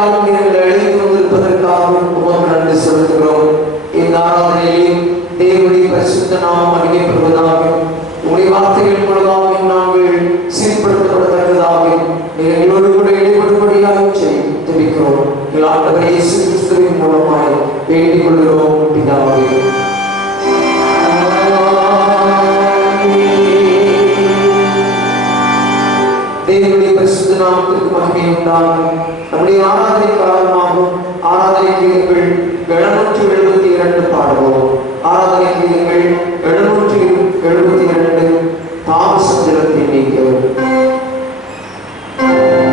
வேலைக்காக எங்களை அழைத்து வந்திருப்பதற்காகவும் உமக்கு நன்றி செலுத்துகிறோம். இந்த ஆராதனையில் தேவனுடைய பரிசுத்த நாமம் அறியப்படுவதாக, உடைய வார்த்தைகள் மூலமாக நாங்கள் சீர்படுத்தப்படத்தக்கதாக எங்களோடு கூட ஈடுபடும்படியாக ஜெபிக்கிறோம். ஆண்டவர் இயேசு கிறிஸ்துவின் மூலமாய் வேண்டிக் கொள்கிறோம் பிதாவே. தேவனுடைய பரிசுத்த நாமத்திற்கு மகிமை உண்டாகும். நம்முடைய ஆராதனை காரணமாகும். ஆராதனை கீதங்கள் 772 பாடுவோம். ஆராதனை கீதங்கள் 772 தாமசத்திரத்தை நீக்கவும். Thank you.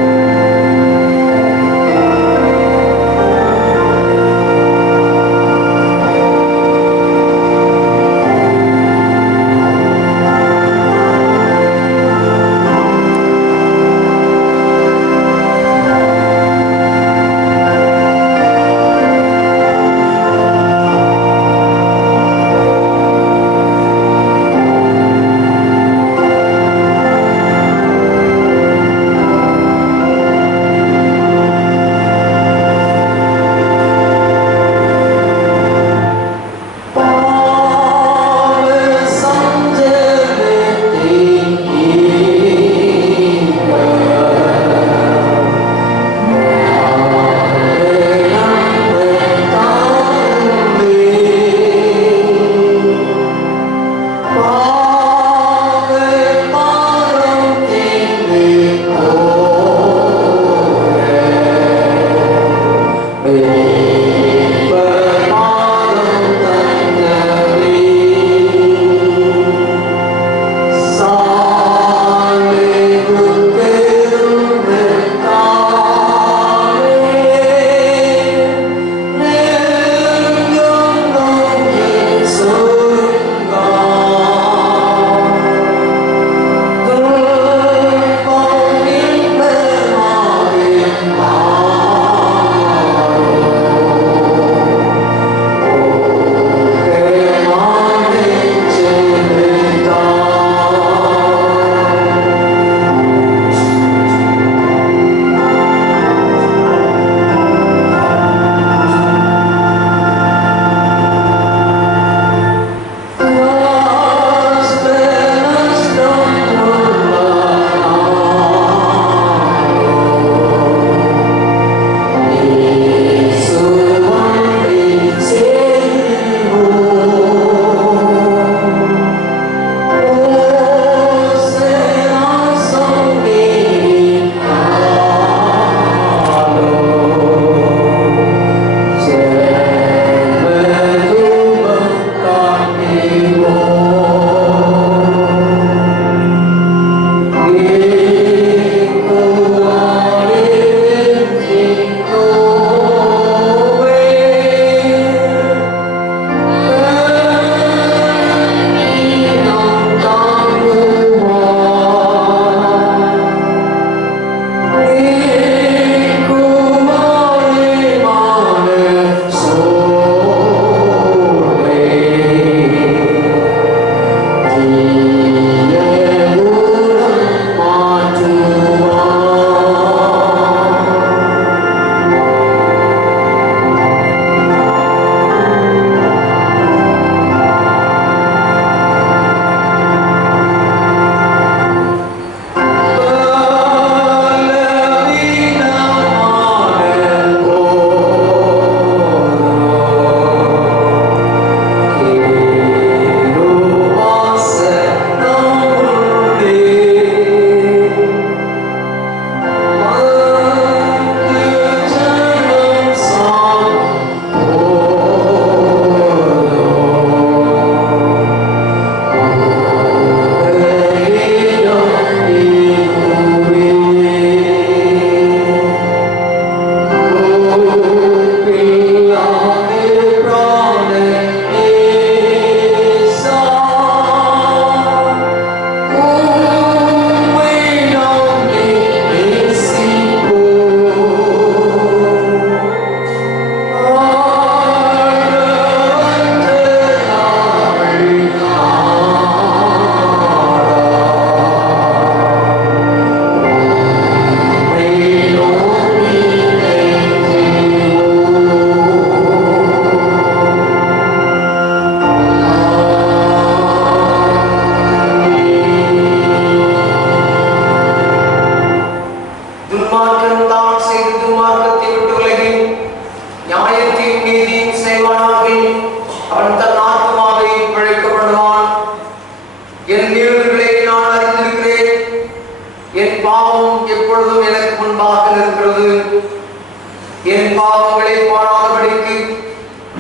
என் பாவங்களை பாடாதபடிக்கு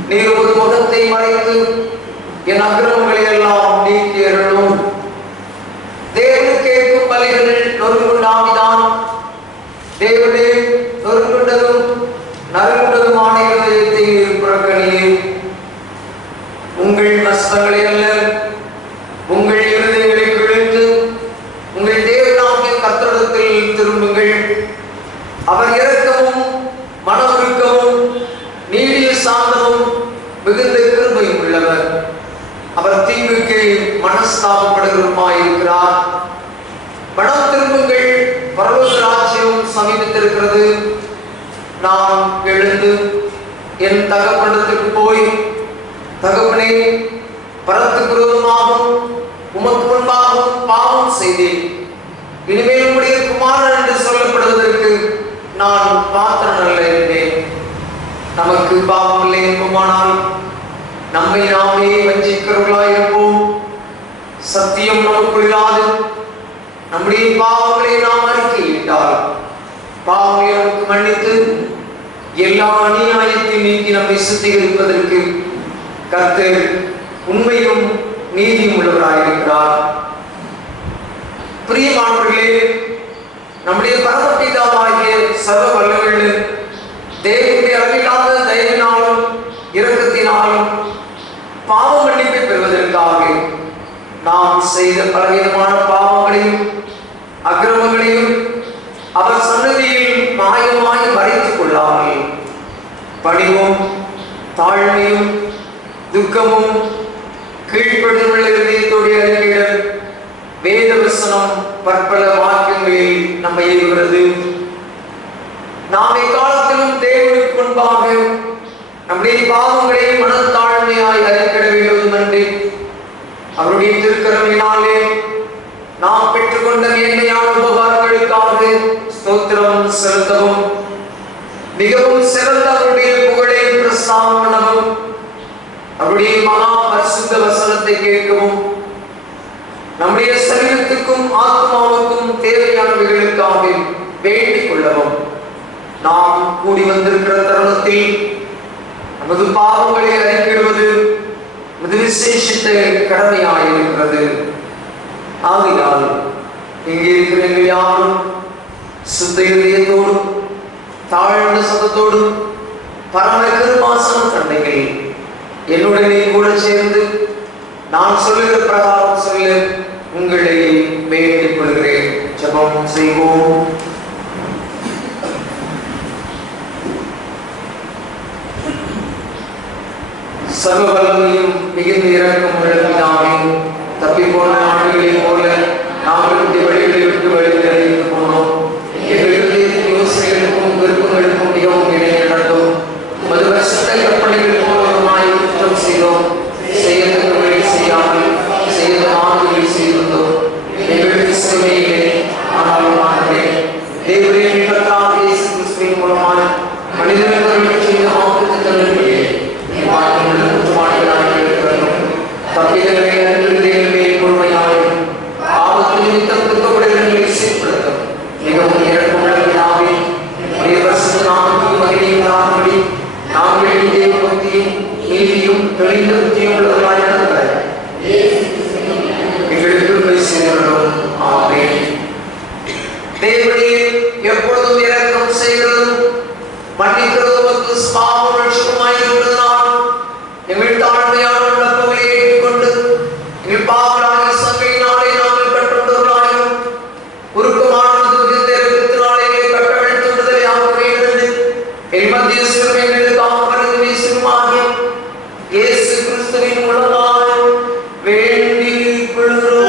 நீர் ஒரு முகத்தை மறைத்து என் அக்கிரமங்களை எல்லாம் நீக்கி அருளும். தேவன் கேட்கும் பலிகள் நொறுங்குண்டாவிதான். தேவனே, நொறுங்குண்டதும் நறுங்குண்டதுமான இருதயத்தை புறக்கணியே. உங்கள் கஷ்டங்களை அல்ல, உங்கள் இருதயங்களை கிழித்து உங்கள் தேவனாகிய கர்த்தரிடத்தில் திரும்புங்கள். அவர் இரக்கமும் மனவுருக்கமும் நீடிய சாந்தமும் மிகுந்த கிருபையும் உள்ளவர். அவர் தீங்குக்கு மனஸ்தாபப்படுகிறவருமாயிருக்கிறார். மனம் திரும்புங்கள், பரலோக ராஜ்யம் சமீபித்திருக்கிறது. நான் எழுந்து என் தகப்பனிடத்துக்கு போய், தகப்பனே, பரத்துக்கு விரோதமாகவும் உமக்கு முன்பாகவும் பாவம் செய்தேன். இனிமேல் உம்முடைய குமாரன் என்று சொல்லப்படுவதற்கு நான் பாத்திரன் அல்ல என்றேன். நமக்கு பாவம் இல்லை என்போமானால் நம்மை நாமே வஞ்சிக்கிறவர்களாயிருப்போம். சத்தியம் நமக்குள் இல்லாது நம்முடைய பாவங்களை நாம் அறிக்கையிட்டால் பாவங்களை நமக்கு மன்னித்து எல்லா அநியாயத்தையும் நீக்கி நம்மை சுத்திகரிப்பதற்கு கர்த்தர் உண்மையும் நீதியும் உள்ளவராயிருக்கிறார். பிரியமானவர்களே, நம்முடைய பரமபிதாவாகிய சர்வ வல்லவர்கள் தேவனுடைய அளவில்லாத தயவினாலும் இரக்கத்தினாலும் பாவ மன்னிப்பை பெறுவதற்காக நாம் செய்த பலவிதமான பாவங்களையும் அக்கிரமங்களையும் அவர் சன்னதியில் மாயமாய் மறைத்துக் கொள்ளாமல் பணிவும் தாழ்மையும் துக்கமும் கீழ்ப்படுதலுள்ள இதயத்தோடு அறிக்கையிட வேத வசனம் பற்பல வாக்கியங்களில் நம்மை ஏவுகிறது. நாம் எக்காலத்திலும் தேவனுக்கு முன்பாக நம்முடைய பாவங்களை மனத்தாழ்மையாய் அறிக்கையிட வேண்டும் என்று அவருடைய திருக்கரங்களினாலே நாம் பெற்றுக்கொண்ட மேன்மையான உபகாரங்களுக்காக ஸ்தோத்திரம் செலுத்தவும், மிகவும் சிறந்த அவருடைய புகழை பிரஸ்தாபம் பண்ணவும், அவருடைய மகா பரிசுத்த வசனத்தை கேட்கவும், நம்முடைய சரீரத்துக்கும் ஆத்மாவுக்கும் தேவையானவைகளுக்காக வேண்டிக் கொள்ளவும் நாம் கூடி வந்திருக்கிற தருணத்தில் நமது பாவங்களை அறிக்கையிடுவது இது விசேஷித்த கடமையாயிருக்கிறது. ஆகையால் இங்கே இருக்கிற எங்கள் யாரும் சுத்த இதயத்தோடும் தாழ்ந்த சத்தத்தோடும் பரம கிருபாசனம் தந்தைகள் என்னுடனே கூட சேர்ந்து நான் சொல்லுகிற பிரகாரம் சொல்ல உங்களை வேண்டிக் கொள்கிறேன். ஜெபம் செய்வோம். சர்வ வல்லமையும் மிகுந்த இரக்கம் உள்ள பிதாவே, தப்பி போன ஆண்டுகளைப் போல நாங்கள் வழிகளை விட்டு வழிகளை போனோம். எங்களுடைய யோசனைகளுக்கும் விருப்பங்களுக்கும் மிகவும் இணைய நடந்தோம். மது வருஷத்தை கற்பனைகள் போவதுமாய் குற்றம் செய்தோம். செய்யத்தக்க வழி செய்யாமல் செய்த மாறுதல் செய்திருந்தோம். எங்களுக்கு சிறுமையிலே ஆனாலும் தேவரே கர்த்தராகிய இயேசு கிறிஸ்துவின் மூலமாக மனிதர்களுக்கு செய்த வாக்குத்தத்தங்களிலே தப்பிதங்களை அறிந்ததை பொறுமையாயும் ஆபத்து நிமித்தம் துக்கப்படுகிறவர்களை சீர்படுத்தும் மிகவும் இறக்கமுள்ளவர்களாகவே நாமத்துக்கு மகிமையுண்டாகும்படி நாங்கள் தேவ பக்தியும் நீதியும் தெளிந்த புத்தியும் உள்ளவர்களாய் நடந்த எங்களுக்கு செய்கிறோம். ஆமென். தேவனே, எப்பொழுதும் இரக்கம் செய்கிறதும் மன்னிக்கிறதும் பாவம் ரட்சகமாயிருக்கிறதுனால் எங்கள் தாழ்மையான விண்ணப்பங்களை ஏற்றுக்கொண்டு எங்கள் பாவங்களாகிய சங்கையினாலே நாங்கள் கட்டுண்டவர்களாயும் உருக்கமான இரக்கத்தினாலே எங்களை கட்டவிழ்த்து விடுதலை ஆக வேண்டும் என்று என் மத்திய சிறுமைகளுக்காக பரிந்து வீசுமாகிய இயேசு கிறிஸ்துவின் மூலமாய் வேண்டிக் கொள்கிறோம்.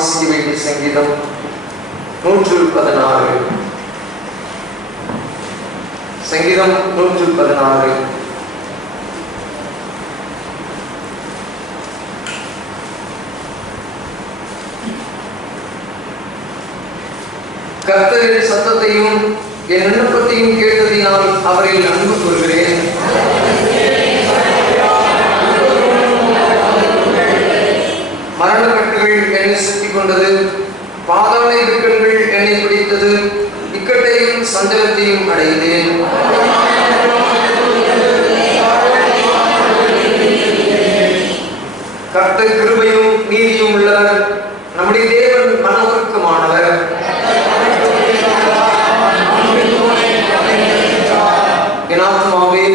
வாசிக்க வேண்டிய சங்கீதம் 116. சங்கீதம் 116. கர்த்தரின் சத்தத்தையும் என் விண்ணப்பத்தையும் கேட்டதினால் அவரில் அன்பு கூறுகிறேன். மரண கட்டுகள் என்னை சுற்றிக் கொண்டது, பாதாள இடுக்கண்கள் என்னை பிடித்தது, இக்கட்டையும் சஞ்சலத்தையும் அடைந்தேன். கர்த்தர் கிருபையும் நீதியும் உள்ளவர், நம்முடைய தேவன் மனவுருக்கமானவர். என் ஆத்மாவே,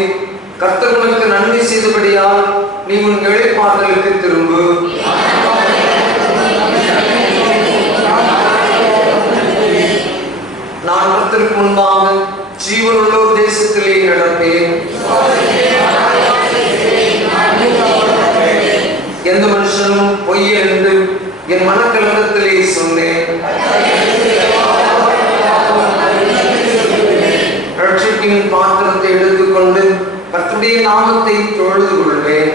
கர்த்தர் உனக்கு நன்மை செய்தபடியால் நீ உன் இளைப்பாறுதலுக்கு திரும்பு. நான் கர்த்தருக்கு முன்பாக ஜீவனுள்ளோர் தேசத்திலே நடப்பேன். எந்த மனுஷனும் பொய் என்று என் மனக்கலக்கத்திலே சொன்னேன். ரட்சிப்பின் பாத்திரத்தை எடுத்துக்கொண்டு கர்த்தருடைய நாமத்தை தொழுது கொள்வேன்.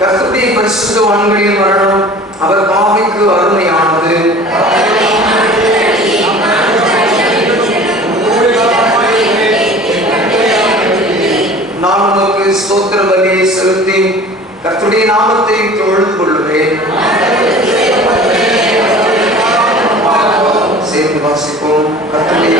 கர்த்தருடைய பரிசுத்தவான்களின் மரணம் அவர் பாவிக்கு அருமையானது. நான் உனக்கு ஸ்தோத்திர பலியை செலுத்தி கர்த்தருடைய நாமத்தை தொழுது கொள்வேன். சேர்ந்து வாசிப்போம். கர்த்தருடைய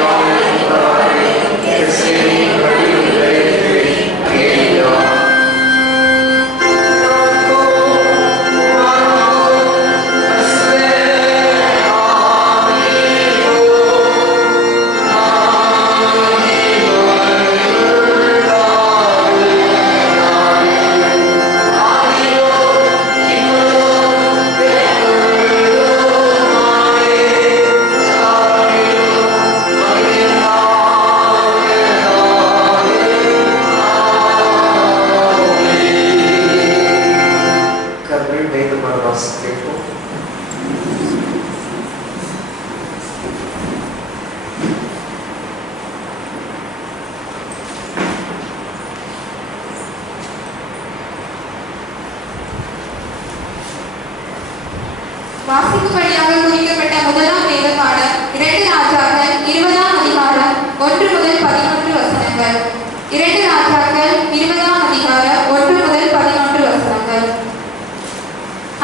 வாசிக்கும்படியாக குறிக்கப்பட்ட முதலாம் வேத பாடம் 2 ராஜாக்கள் 20ஆம் அதிகாரம் 1 முதல் 11 வசனங்கள். 2 ராஜாக்கள் 20ஆம் அதிகாரம் 1 முதல் 11 வசனங்கள்.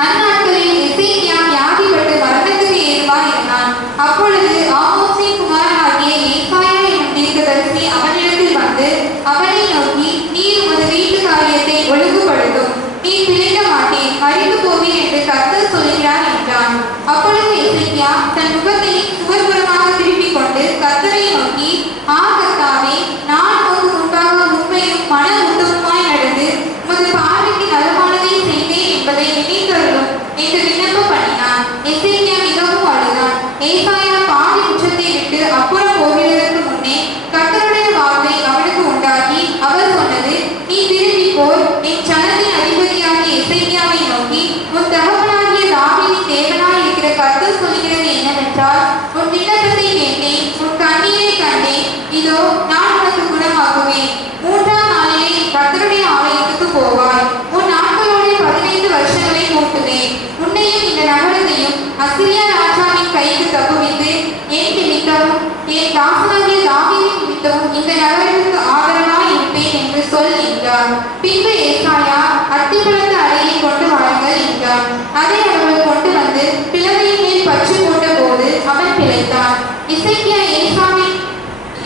அந்நாட்களில் எசேக்கியா வியாதிப்பட்டு மரணத்துக்கு ஏதுவாய் இருந்தான். அப்பொழுது ஆமோசின் குமாரனாகிய ஏசாயா என்னும் தீர்க்கதரிசி அவனிடத்தில் வந்து அவனை நோக்கி, நீர் உமது வீட்டு காரியத்தை ஒழுங்குபடுத்தும், நீ பிழைக்க மாட்டேன், மறித்து போவீர் என்று கர்த்தர் சொல்கிறார் என்றான். அப்பொழுது எசேக்கியா தன் முகத்தை சுவர்புறமாக திருப்பிக் கொண்டு கர்த்தரை நோக்கி, கர்த்தாவே, நான் உமக்கு முன்பாக உண்மையும் மன உத்தமமாய் நடந்து உமது பார்வைக்கு நலமானதை செய்தேன் என்பதை நினைத்தருளும் என்று விண்ணப்பம் பண்ணினான். எசேக்கியா மிகவும் அழுதான். ஏசாயா பாதி உச்சத்தை விட்டு அப்புறம் போகிறதற்கு முன்னே கர்த்தருடைய வார்த்தை அவனுக்கு உண்டாகி அவர் சொன்னது, நீ திரும்பி போய் என் ஜனத்தின் அதிபதியாகிய எசேக்கியாவை நோக்கி, உன் தகப்பனாகிய தாவீதின் தேவனாய் இருக்கிற கர்த்தர் சொல்கிறது என்னவென்றால், உன் விண்ணப்பத்தை கேட்டேன், உன் கண்ணீரை கண்டேன், இதோ நான் உனக்கு குணமாக்குவேன். 3ஆம் நாளிலே கர்த்தருடைய ஆலயத்துக்கு போவாய். உன் நாட்களோடு 15 வருஷங்களை கூட்டுவேன். உன்னையும் இந்த நகரத்தையும் அசீரியா ராஜாவின் கைக்கு தப்புவித்து என் நிமித்தமும் என் தாசனாகிய தாவீதின் நிமித்தமும் இந்த நகரத்துக்கு ஆதரவாய் இருப்பேன் என்று சொல் என்றார். பின்பு ஏசாயா, அத்திப்பழத்த அடையை கொண்டு வாருங்கள் என்றார். அதை அவர்கள் கொண்டு வந்து பிளவையின் மேல் பற்று போட்ட போது அவன் பிழைத்தான். எசேக்கியா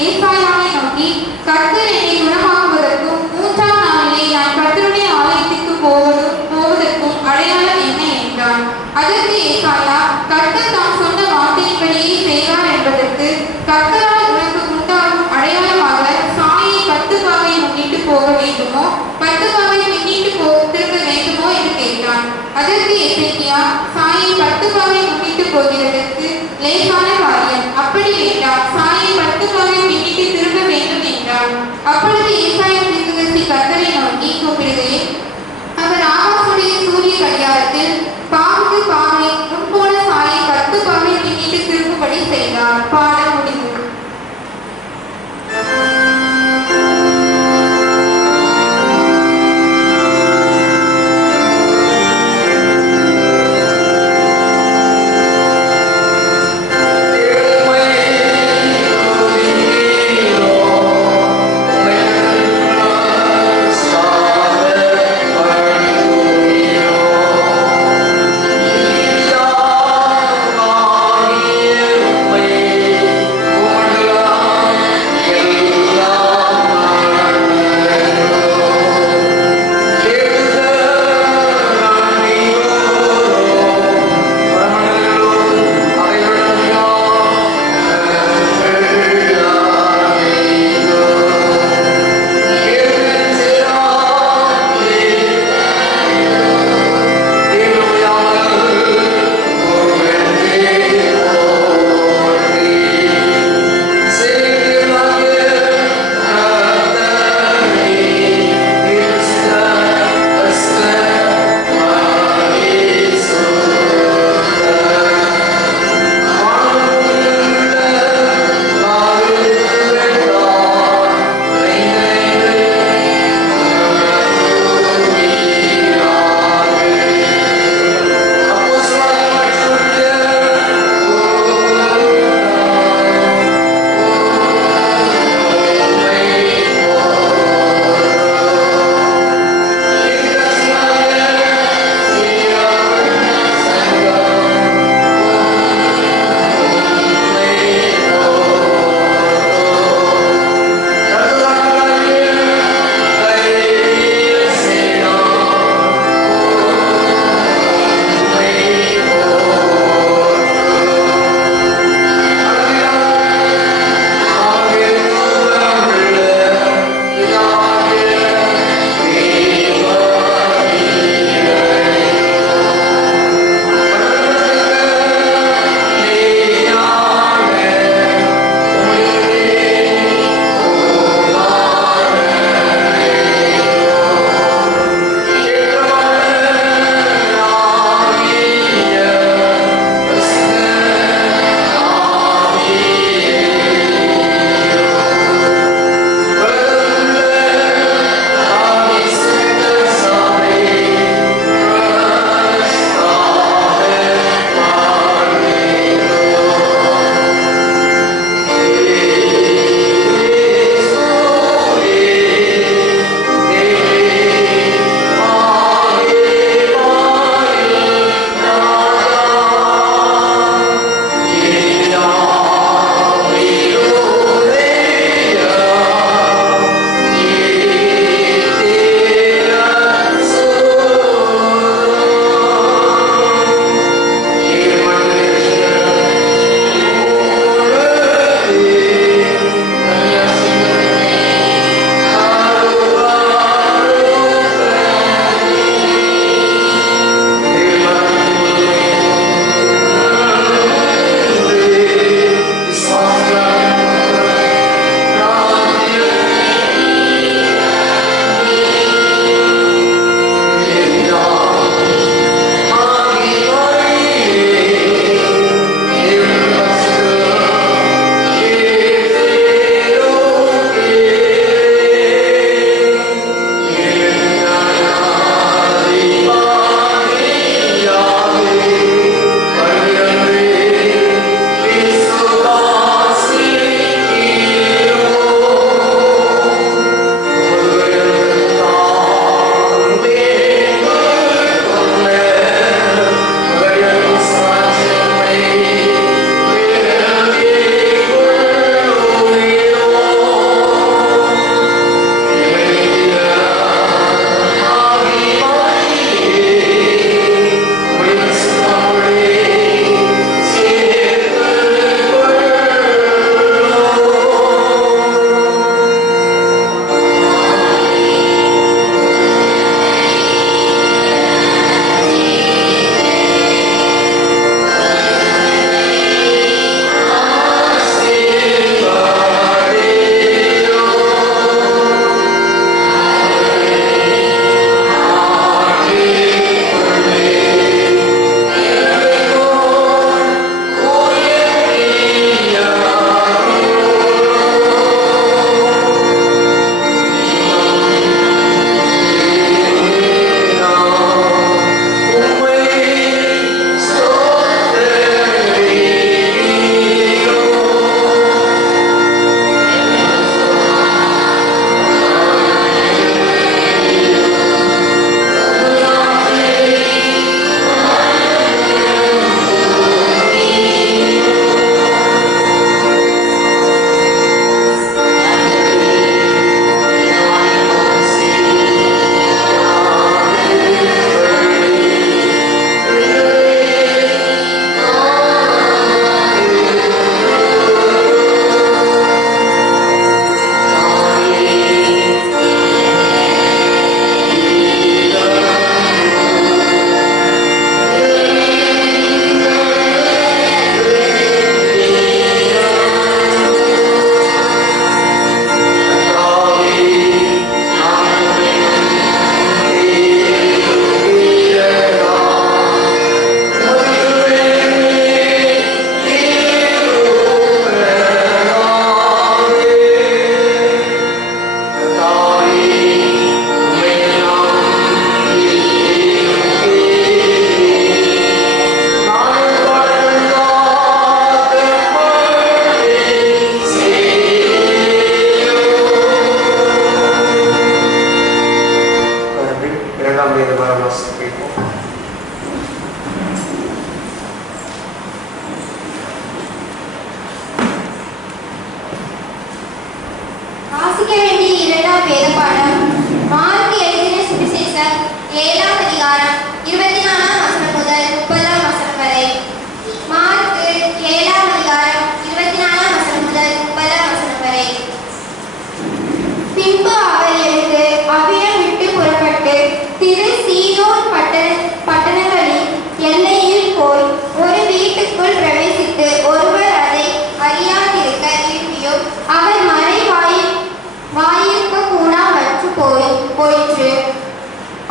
ஏசாயாவை நோக்கி, கர்த்தர் என்னை குணமாக்குவதற்கும் 3ஆம் நாளிலே நான் கர்த்தருடைய ஆலயத்திற்கு போவதற்கும் அடையாளம் என்ன என்றான். அதற்கு ஏசாயா, கர்த்தர் தாம் சொன்ன வார்த்தையின்படியே செய்வார் என்பதற்கு கர்த்தரால் உனக்கு உண்டாகும் அடையாளமாக சாயை 10 பாகை முன்னிட்டு போக வேண்டுமோ 10 பாகை முன்னிட்டு திரும்ப வேண்டுமோ என்று கேட்டான். அதற்கு எசேக்கியா, சாயை 10 பாகை முன்னிட்டு போகிறதற்கு லேசான காரியம், அப்படி வேண்டாம், சாயை 10 பாகை முன்னிட்டு திரும்ப வேண்டும் என்றான். அப்பொழுது ஏசாயா தீர்க்கதரிசி கர்த்தரை நோக்கி கூப்பிடுகையில் அவர் ஆகாச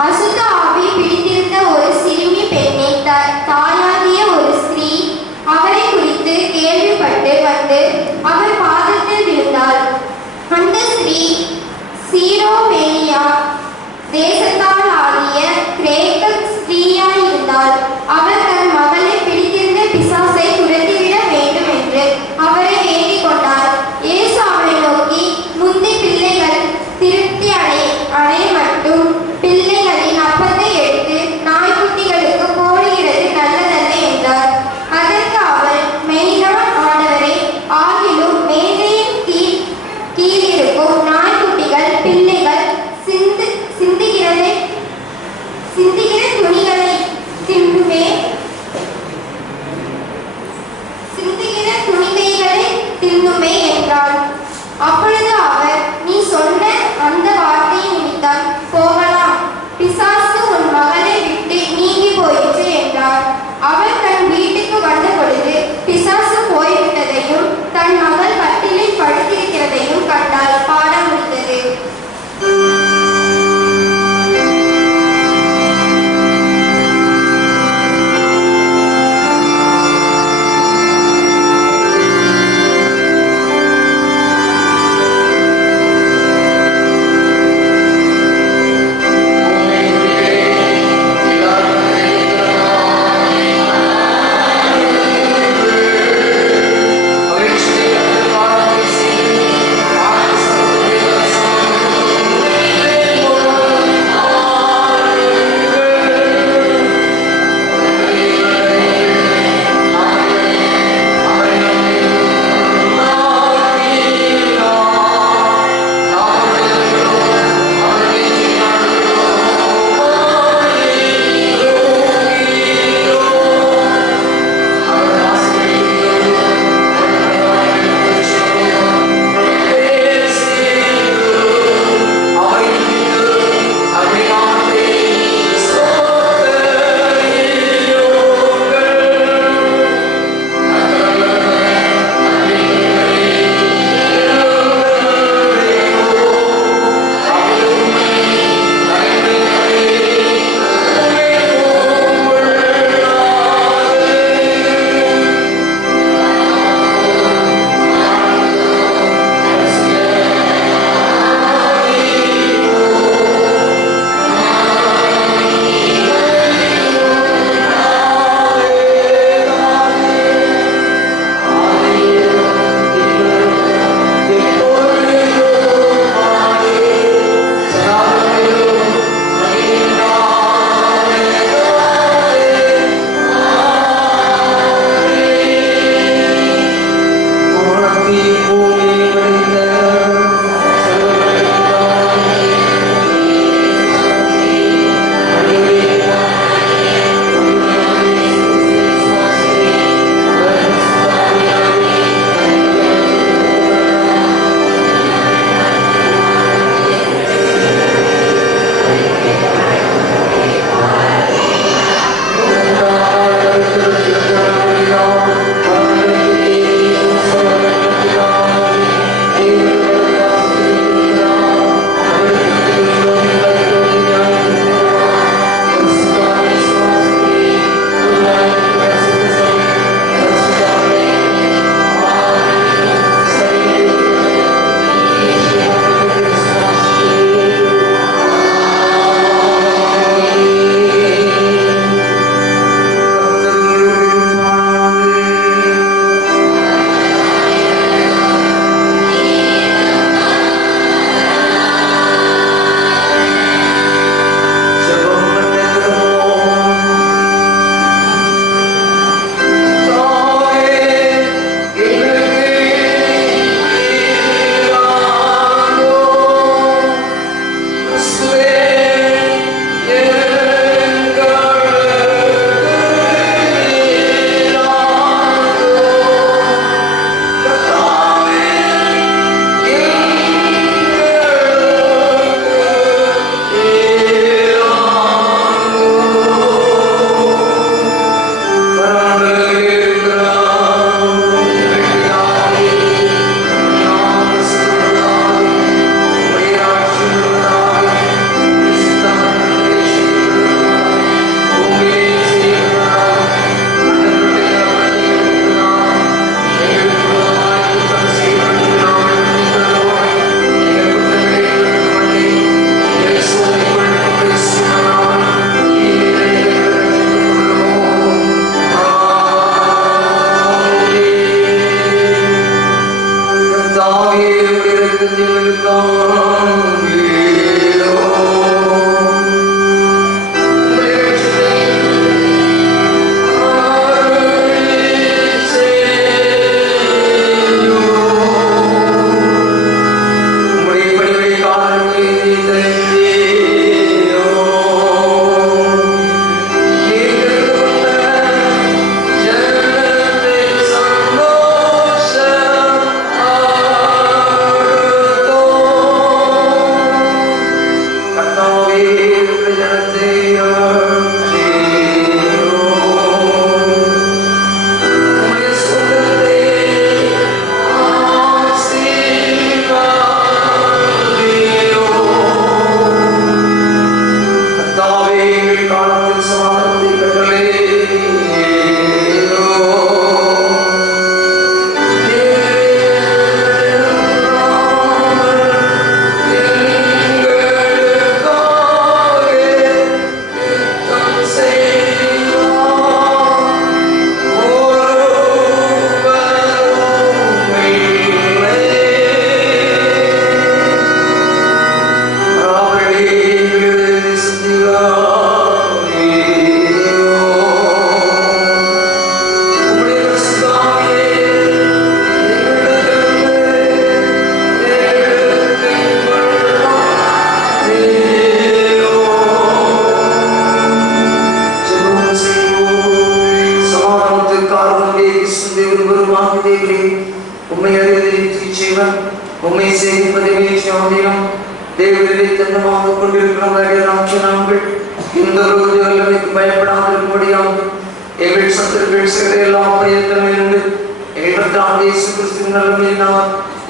அசுத்த ஆவி பிடித்திருந்த ஒரு சிறுமி பெண்ணை தாயாகிய ஒரு ஸ்திரீ அவரை குறித்து கேள்விப்பட்டு வந்து அவர் பாதத்தில் விழுந்தாள். அந்த ஸ்திரீ சீரோவேனியா தேசத்தால் ஆகிய கிரேக்க ஸ்திரீயாயிருந்தாள். அவர் தன் மகளை பிடித்திருந்த பிசாசை துரத்திவிட வேண்டும் என்று அவரை வேண்டிக் கொண்டார். இயேசு அவரை நோக்கி, முந்தி பிள்ளைகள் திருப்தி அடைய மட்டும் பிள்ளைகளின் அப்பத்தை எடுத்து நாய்க்குட்டிகளுக்கு போடுகிறது நல்லதல்ல என்றார். அதற்கு அவர், மெய்தான் ஆண்டவரே, ஆகிலும் மேதையின் கீழிருக்கும் நாய்க்குட்டிகள் பிள்ளைகள் சிந்துகிறதை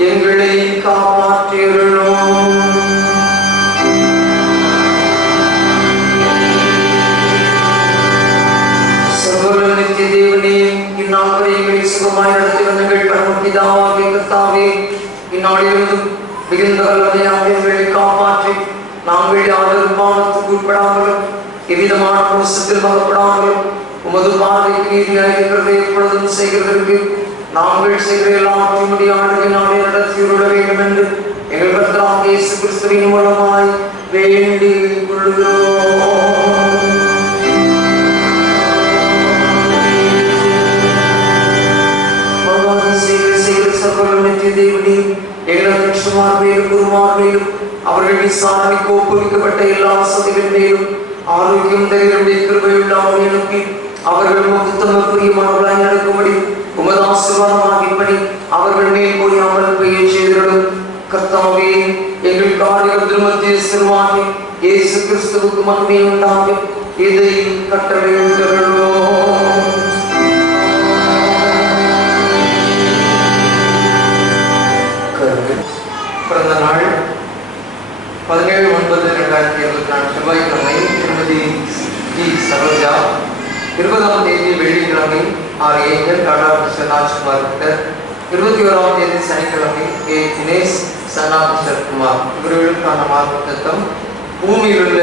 எங்களை காப்பாற்றியருளும். சர்வவல்லமையுள்ள தேவனே, இந்நாளை எங்களை சுகமாய் நடத்தி வந்த எங்கள் பரமபிதாவாகிய கர்த்தாவே, இந்நாளிலிருந்தும் மிகுந்த வல்லமையாக எங்களை காப்பாற்றி நாங்கள் யாரும் பாவத்துக்கு உட்படாமலும் எவ்விதமான மோசத்தில் மகப்படாமலும் உமது பார்வைக்கு நீதியாக இருக்கிறதை எப்பொழுதும் செய்கிறதற்கு நாங்கள் செய்கிற எல்லாத்தையும் உம்முடைய ஆளுகையினாலே நடத்தியுள்ள வேண்டும் என்று எங்கள் கர்த்தராகிய இயேசு கிறிஸ்துவின் மூலமாய் வேண்டிக் கொள்கிறோம். அவர்கள் விசாரணைக்கு ஒப்புவிக்கப்பட்ட எல்லா வசதிகள் மேலும் ஆரோக்கியம் தைரியமுடைய கிருபையுள்ள ஆவியை அனுப்பி அவர்கள் முகத்தம பிரியமானவர்களாய் நடக்கும்படி உமது ஆசீர்வாதமாகின்படி அவர்கள் மேல் போயாமல் பெய்ய செய்திடும். கர்த்தாவே, எங்கள் காரியத்தில் மத்திய சிறுவாகி இயேசு கிறிஸ்துவுக்கு மகிமை உண்டாக இதை கட்டளையிடுகிறோம். பிறந்த நாள் 17/9/2024 செவ்வாய்க்கிழமை திருமதி ஜி சரோஜா. 20ஆம் தேதி வெள்ளிக்கிழமை ஆர் ஏஞ்சல் டாடா மிஸ்டர் ராஜ்குமார் கிட்டர். 21ஆம் தேதி சனிக்கிழமை ஏ தினேஷ் சன்னா மிஸ்டர் குமார். இவர்களுக்கான மார்க்கத்தம் பூமியில் உள்ள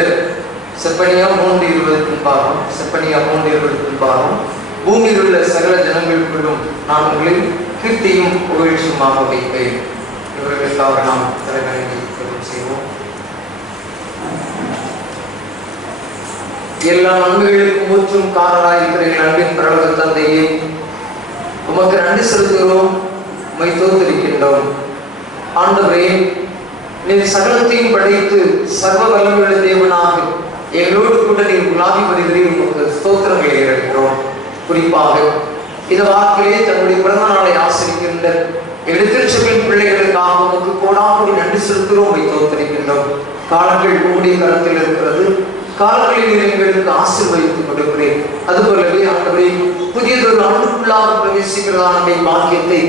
செப்பனியா 3:20 பின்பாகம், செப்பனியா 3:20 பின்பாகம். பூமியில் உள்ள சகல ஜனங்களுக்குள்ளும் நான் உங்களை கீர்த்தியும் புகழ்ச்சியுமாக வைப்பேன். இவர்களுக்காக நாம் தலைவணங்கி செய்வோம். எல்லா நன்மைகளுக்கும் மூச்சும் காரணராய் இருக்கிற எங்கள் அன்பின் பரலோக தந்தையே, உமக்கு நன்றி செலுத்துகிறோம், உம்மை ஸ்தோத்திரிக்கின்றோம். ஆண்டவரே, நீர் சகலத்தையும் படைத்து சர்வ வல்லமையுள்ள தேவனாக எங்களோடு கூட நீர் உலாவி வருகிறீர். உமக்கு ஸ்தோத்திரங்களை ஏறெடுக்கிறோம். குறிப்பாக இந்த வாக்கிலே தன்னுடைய பிறந்த நாளை ஆசிரிக்கின்ற எங்கள் திருச்சபையின் பிள்ளைகளுக்காக உமக்கு கோடாகோடி நன்றி செலுத்துகிறோம், உம்மை ஸ்தோத்திரிக்கின்றோம். காலங்கள் உம்முடைய கரத்தில் இருக்கிறது. காலங்களில் எங்களுக்கு ஆசீர்வதித்து கொடுக்கிறேன். அதுபோலவே ஆண்டவரே, புதியதொரு ஆண்டுக்குள்ளாக பிரவேசிக்கிறதான பாக்கியத்தை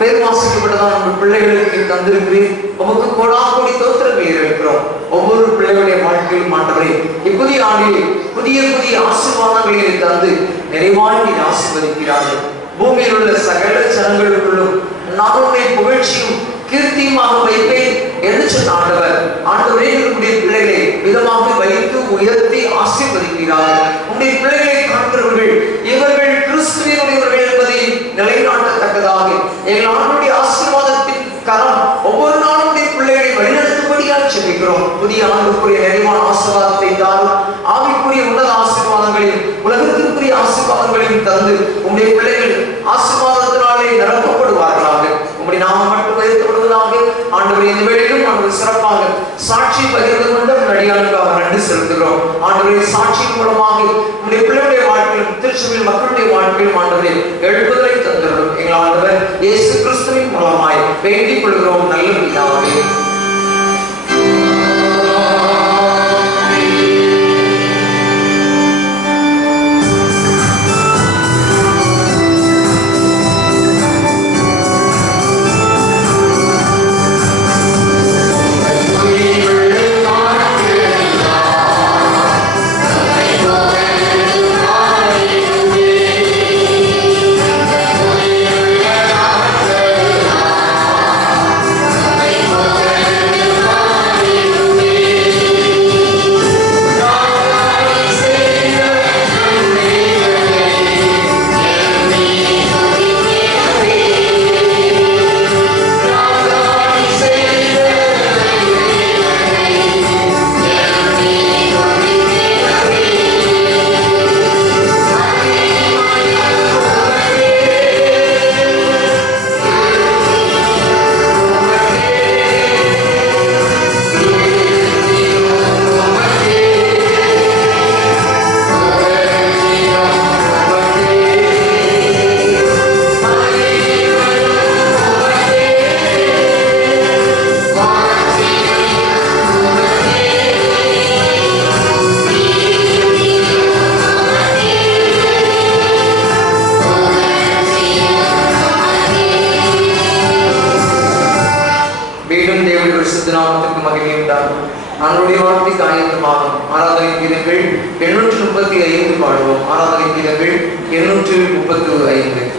பெருமாசிக்கப்பட்டதான் நம்ம பிள்ளைகளுக்கு தந்திருக்கிறேன். உமக்கு கோடாகோடி தோத்திரங்கள் இருக்கிறோம். ஒவ்வொரு பிள்ளைகளுடைய வாழ்க்கையிலும் ஆண்டவரே, இப்புதிய ஆண்டில் புதிய புதிய ஆசீர்வாதங்களை தந்து நிறைவாக நீர் ஆசீர்வதிக்கிறார்கள். பூமியில் உள்ள சகல ஜனங்களுக்குள்ளும் நானுடைய புகழ்ச்சியும் கீர்த்தியுமாக வைப்பேன் என்று சொன்ன ஆண்டவர், ஆண்டவரே, உங்களுடைய பிள்ளைகளை விதமாக வைத்து உயர்த்தி ஆசீர்வதிக்கிறார்கள். உங்களுடைய பிள்ளைகளை காண்கிறவர்கள் இவர்கள் கிறிஸ்துவினுடையவர்கள் என்பதை நிலைநாட்டத்தக்கதாக எங்கள் ஆண்டுடைய ஆசீர்வாதத்தின் கரம் ஒவ்வொரு நாளும் பிள்ளைகளை வழிநடத்தும்படியாக செபிக்கிறோம். புதிய ஆண்டுக்குரிய நிறைவான ஆசீர்வாதத்தை தாரும். ஆவிக்குரிய உன்னத ஆசீர்வாதங்களையும் உலகத்திற்குரிய ஆசீர்வாதங்களையும் தந்து உங்களுடைய பிள்ளைகள் ஆசீர்வாதத்தினாலே நிரப்பப்படுவார்களாக. உங்களுடைய நாமம் மட்டும் உயர்த்தப்படுவதாக. ஆண்டவரே, இந்த வேளையிலும் நாங்கள் சிறப்பாக சாட்சி பகிர்ந்து கொண்டு அடியாளுக்காக நன்றி செலுத்துகிறோம். ஆண்டவரே, சாட்சியின் மூலமாக உங்களுடைய பிள்ளைகளுடைய வாழ்க்கையிலும் திருச்சபையில் மக்களுடைய வாழ்க்கையிலும் ஆண்டவரே எழுப்புதலை தந்துள்ளோம். எங்கள் ஆண்டவர் இயேசு கிறிஸ்துவின் மூலமாய் வேண்டிக் கொள்கிறோம் நல்ல பிதாவே. ஆராதனை கீதங்கள் 835 பாடுவோம். ஆராதனை கீதங்கள் 835.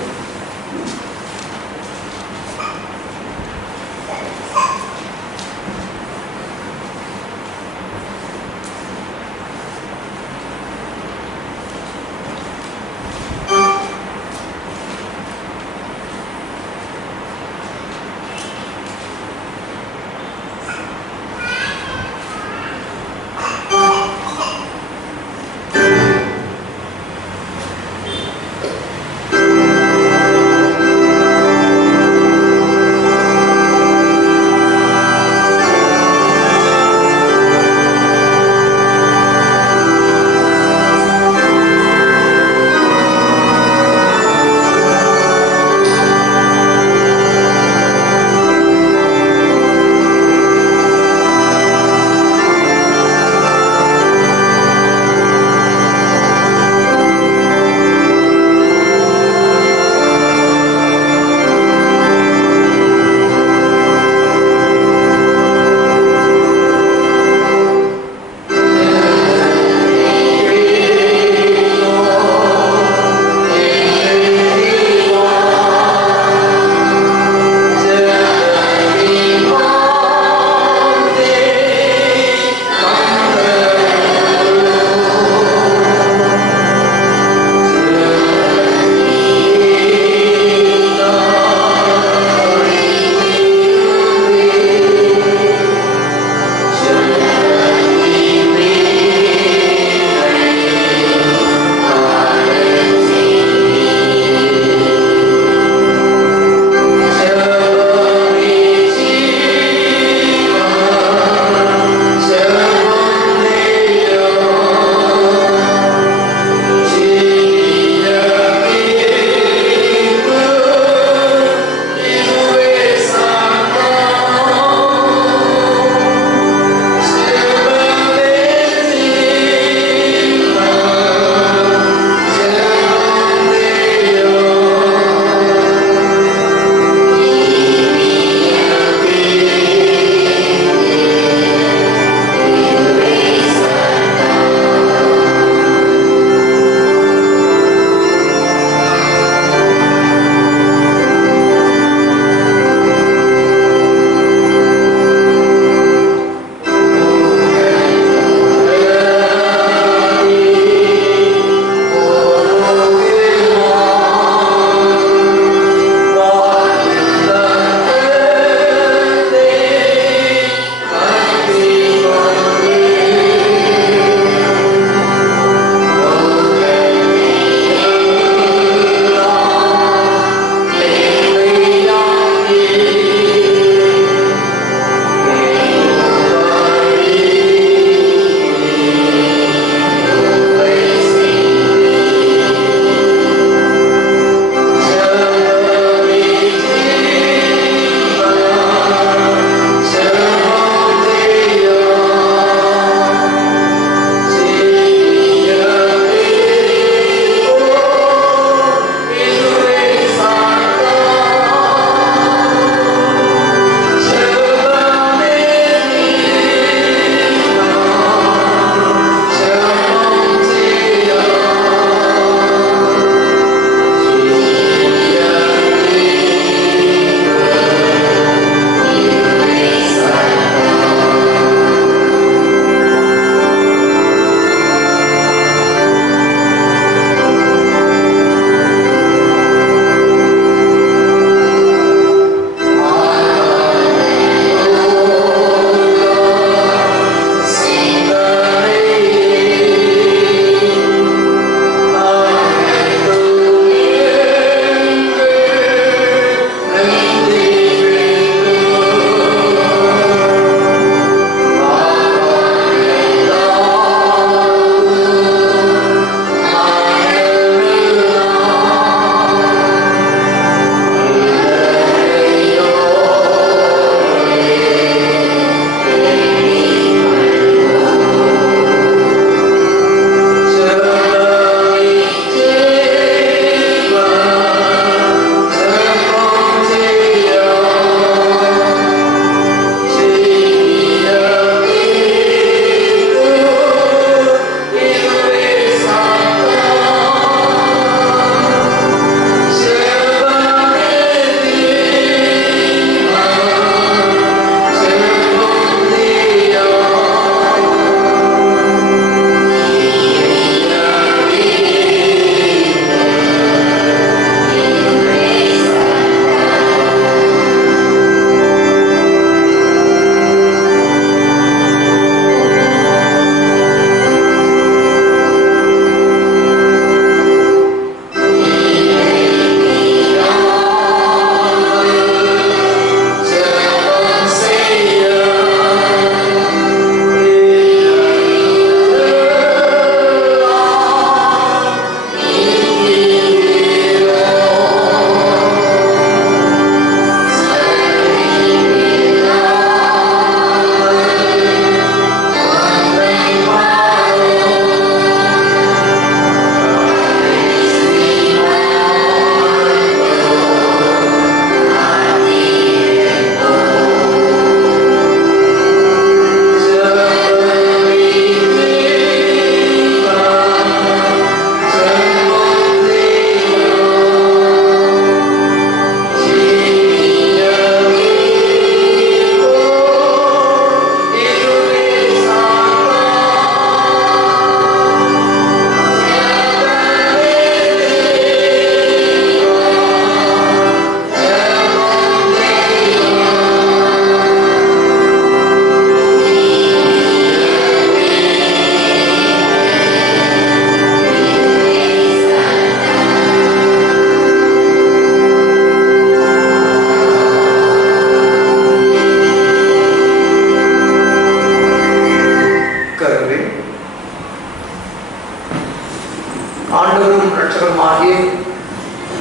ஆண்டவரும் இரட்சகருமாகிய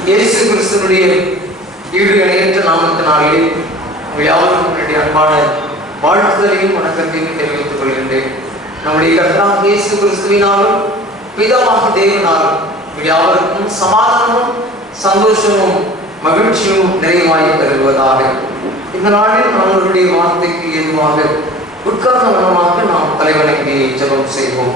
இயேசு கிறிஸ்துவினுடைய ஈடு இணையற்ற நாமத்தினாலே உங்கள் யாவருக்கும் என்னுடைய அன்பான வாழ்த்துதலையும் வணக்கத்தையும் தெரிவித்துக் கொள்கின்றேன். நம்முடைய கர்த்தராகிய இயேசு கிறிஸ்துவினாலும் பிதாவாகிய தேவனாலும் உங்கள் யாவருக்கும் சமாதானமும் சந்தோஷமும் மகிழ்ச்சியும் நிறைவாய் தருவதாக. இந்த நாளில் நம்மளுடைய வார்த்தைக்கு ஏதுவாக உட்கார்ந்த வண்ணமாக நாம் தலைவணங்கி ஜெபம் செய்வோம்.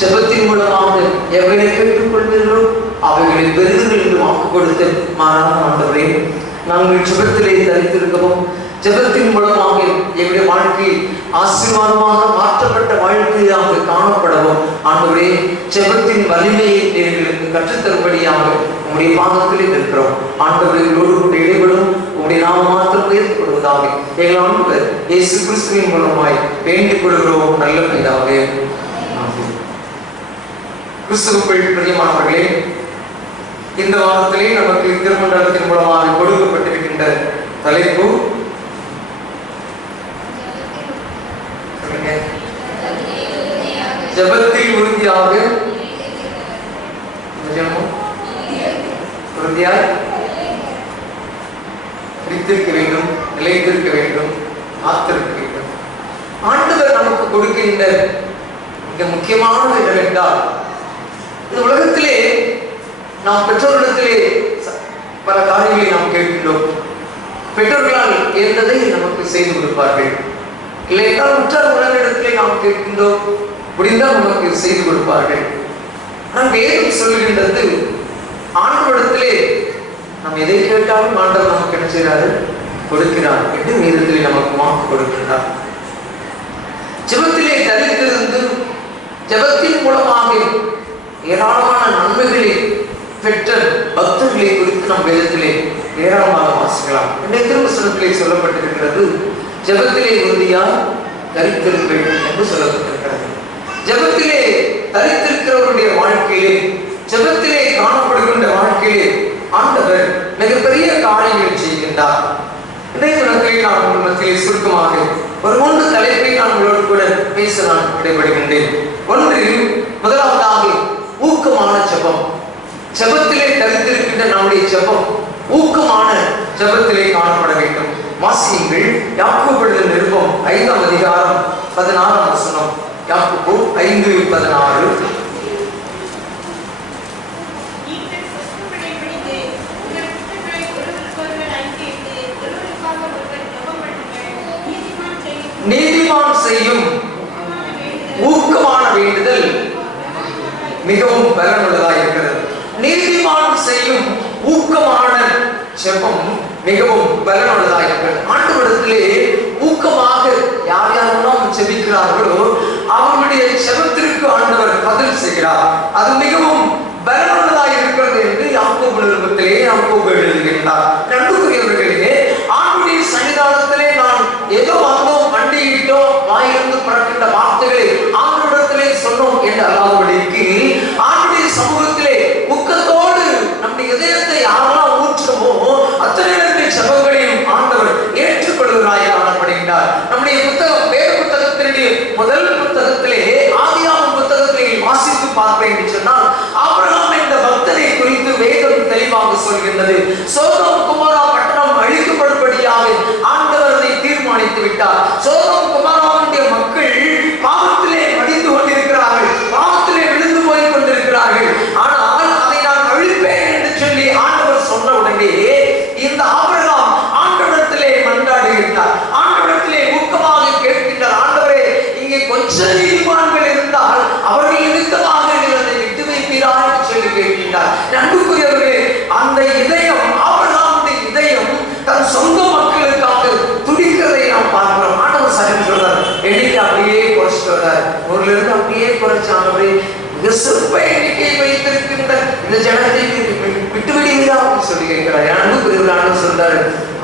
ஜெபத்தின் மூலமாக எவைகளை கேட்டுக்கொள்வீர்களோ அவைகளை பெறுவீர்கள் என்று வாக்கு கொடுத்து மாறான ஆண்டவரே, நாங்கள் ஜெபத்திலே தரித்திருக்கவும் ஜெபத்தின் மூலமாக எங்களுடைய வாழ்க்கை ஆசீர்வாதமாக மாற்றப்பட்ட வாழ்க்கையாக காணப்படவும் ஆண்டவரே, ஜெபத்தின் வலிமையை எங்களுக்கு கற்றுத்தரும்படியாக உங்களுடைய பாதத்திலே நிற்கிறோம். ஆண்டவர்களோடு கூட இடைபடும் உங்களுடைய நாம மாத்திரம் உயர்த்தப்படுவதாக எங்கள் ஆண்டவர் இயேசு கிறிஸ்துவின் மூலமாய் வேண்டிக் கொள்கிறோம் நல்ல பிதாவே. கிறிஸ்துவுக்குள் பிரியமானவர்களே, இந்த வாரத்திலே நமக்கு திருமண்டலத்தின் மூலமாக கொடுக்கப்பட்டிருக்கின்ற தலைப்பு ஜெபத்தில் உறுதியாக பிடித்திருக்க வேண்டும், நிலைத்திருக்க வேண்டும், காத்திருக்க வேண்டும். ஆண்டவர் நமக்கு கொடுக்கின்ற மிக முக்கியமானது என்னவென்றால், இந்த உலகத்திலே நாம் பெற்றோரிடத்திலே பல காரியங்களை நாம் கேட்கின்றோம். பெற்றோர்களால் ஏற்றதை நமக்கு செய்து கொடுப்பார்கள். இல்லை என்றால் உற்றார் உறவினரிடத்திலே நாம் கேட்கின்றோம், முடிந்தால் நமக்கு செய்து கொடுப்பார்கள். ஆனால் வேதம் சொல்லுகின்றது, ஆண்டவரிடத்திலே நாம் எதை கேட்டாலும் ஆண்டவர் நமக்கு என்ன செய்கிறாரு? கொடுக்கிறார் என்று வேதத்திலே நமக்கு வாக்கு கொடுக்கின்றார். ஜெபத்திலே தரித்திருந்து ஜெபத்தின் மூலமாக ஏராளமான நன்மைகளை பெற்ற பக்தர்களை குறித்து நம் வேதத்திலே ஏராளமாக வாசிக்கலாம். இன்றைய திருவசனத்திலே சொல்லப்பட்டிருக்கிறது, ஜெபத்திலே உறுதியாய் தரித்திருங்கள் என்று சொல்லப்பட்டிருக்கிறது. ஜெபத்திலே தரித்திருக்கிறவருடைய வாழ்க்கையிலே, ஜெபத்திலே காணப்படுகின்ற வாழ்க்கையிலே ஆண்டவர் மிகப்பெரிய காரியங்களை செய்கின்றார். இன்றைய தினத்திலே நான் உங்கள் மத்தியிலே சுருக்கமாக ஒரு 3 தலைப்பை நான் உங்களோடு கூட பேச நான் இடைபடுகின்றேன். ஒன்று, முதலாவதாக ஊக்கமான ஜெபம். ஜெபத்திலே தரித்திருக்கின்ற நம்முடைய ஜெபம் ஊக்கமான ஜெபத்திலே காணப்பட வேண்டும். வாசியுங்கள், யாக்கோபு எழுதின நிருபம் 5ஆம் அதிகாரம் 16ஆம் வசனம். யாக்கோபு 5:16. நீதிமான் செய்யும் ஊக்கமான வேண்டுதல் மிகவும் பலனுள்ளதாக இருக்கிறது. நீதிமான் செய்யும் ஊக்கமான ஜெபம் மிகவும் பலனுள்ளதாக இருக்கிறது. ஆண்டவரிடத்திலே ஊக்கமாக யார் யாரெல்லாம் ஜெபிக்கிறார்களோ அவர்களுடைய ஜெபத்திற்கு ஆண்டவர் பதில் செய்கிறார். அது மிகவும் பலனுள்ளதாக இருக்கிறது என்று யாக்கோபு நிருபத்திலே யாக்கோபு எழுதுகின்றார். நண்புக்குரியவர்களே, ஆண்டுடைய சன்னிதானத்தில் சோதோம் குமாரா பட்டணம் அழிக்கப்படும்படியாக ஆண்டவர் அதை தீர்மானித்து விட்டார். சோதோம் குமாராவுடைய மக்கள் பாவத்திலே மடிந்து கொண்டிருக்கிறார்கள், பாவத்திலே விழுந்து போய் கொண்டிருக்கிறார்கள். ஆனால் அதை நான் அழிப்பேன் என்று சொல்லி ஆண்டவர் சொன்ன உடனே இந்த ஆபிரகாம் ஆண்டவரிடத்திலே மன்றாடுகிறார், ஆண்டவரிடத்திலே ஊக்கமாக கேட்கின்றார். ஆண்டவரே, இங்கே கொஞ்சம் நீதிமான்கள் இருந்தால் அவர்கள் நிமித்தமாக அதை விட்டு வைப்பீரா என்று சொல்லி கேட்கின்றார். அன்புக்குரியவர்களே, அந்த இதயம், ஆபிரகாமுடைய இதயம் தன் சொந்த மக்களுக்காக துடிக்கிறதை நாம் பார்க்கிறோம். ஆண்டவர் சரி சொல்றார், எண்ணிக்கை அப்படியே குறைச்சிட்டு வர்றார். ஊர்ல இருந்து அப்படியே குறைச்சு ஆண்டவரே மிக சொற்ப எண்ணிக்கையை வைத்திருக்கின்ற இந்த ஜனத்தை விட்டு விடுவீரா அப்படின்னு சொல்லி கேட்கிறார். அன்புக்குரியவர்கள் ஆண்டவர் சொல்றாரு,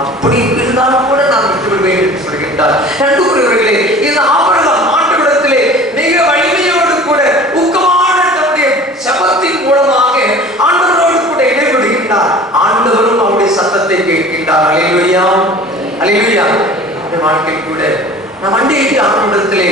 அப்படி இருந்தாலும் கூட நான் விட்டு விடுவேன் என்று சொல்கின்றார். அன்புக்குரியவர்களே, இந்த ஆபிரகாம் ஆண்டவரிடத்திலே மிக வலிமையோடு கூட ஊக்கமான தன்னுடைய சபத்தின் மூலமாக ஆண்டவரோடு கூட இடைபடுகின்றார். ஆண்டவரும் அவருடைய சத்தத்தை கேட்கின்றார். அல்லேலூயா, அல்லேலூயா. இந்த வாழ்க்கை கூட நான் வண்டியிட்டு ஆண்டவரிடத்திலே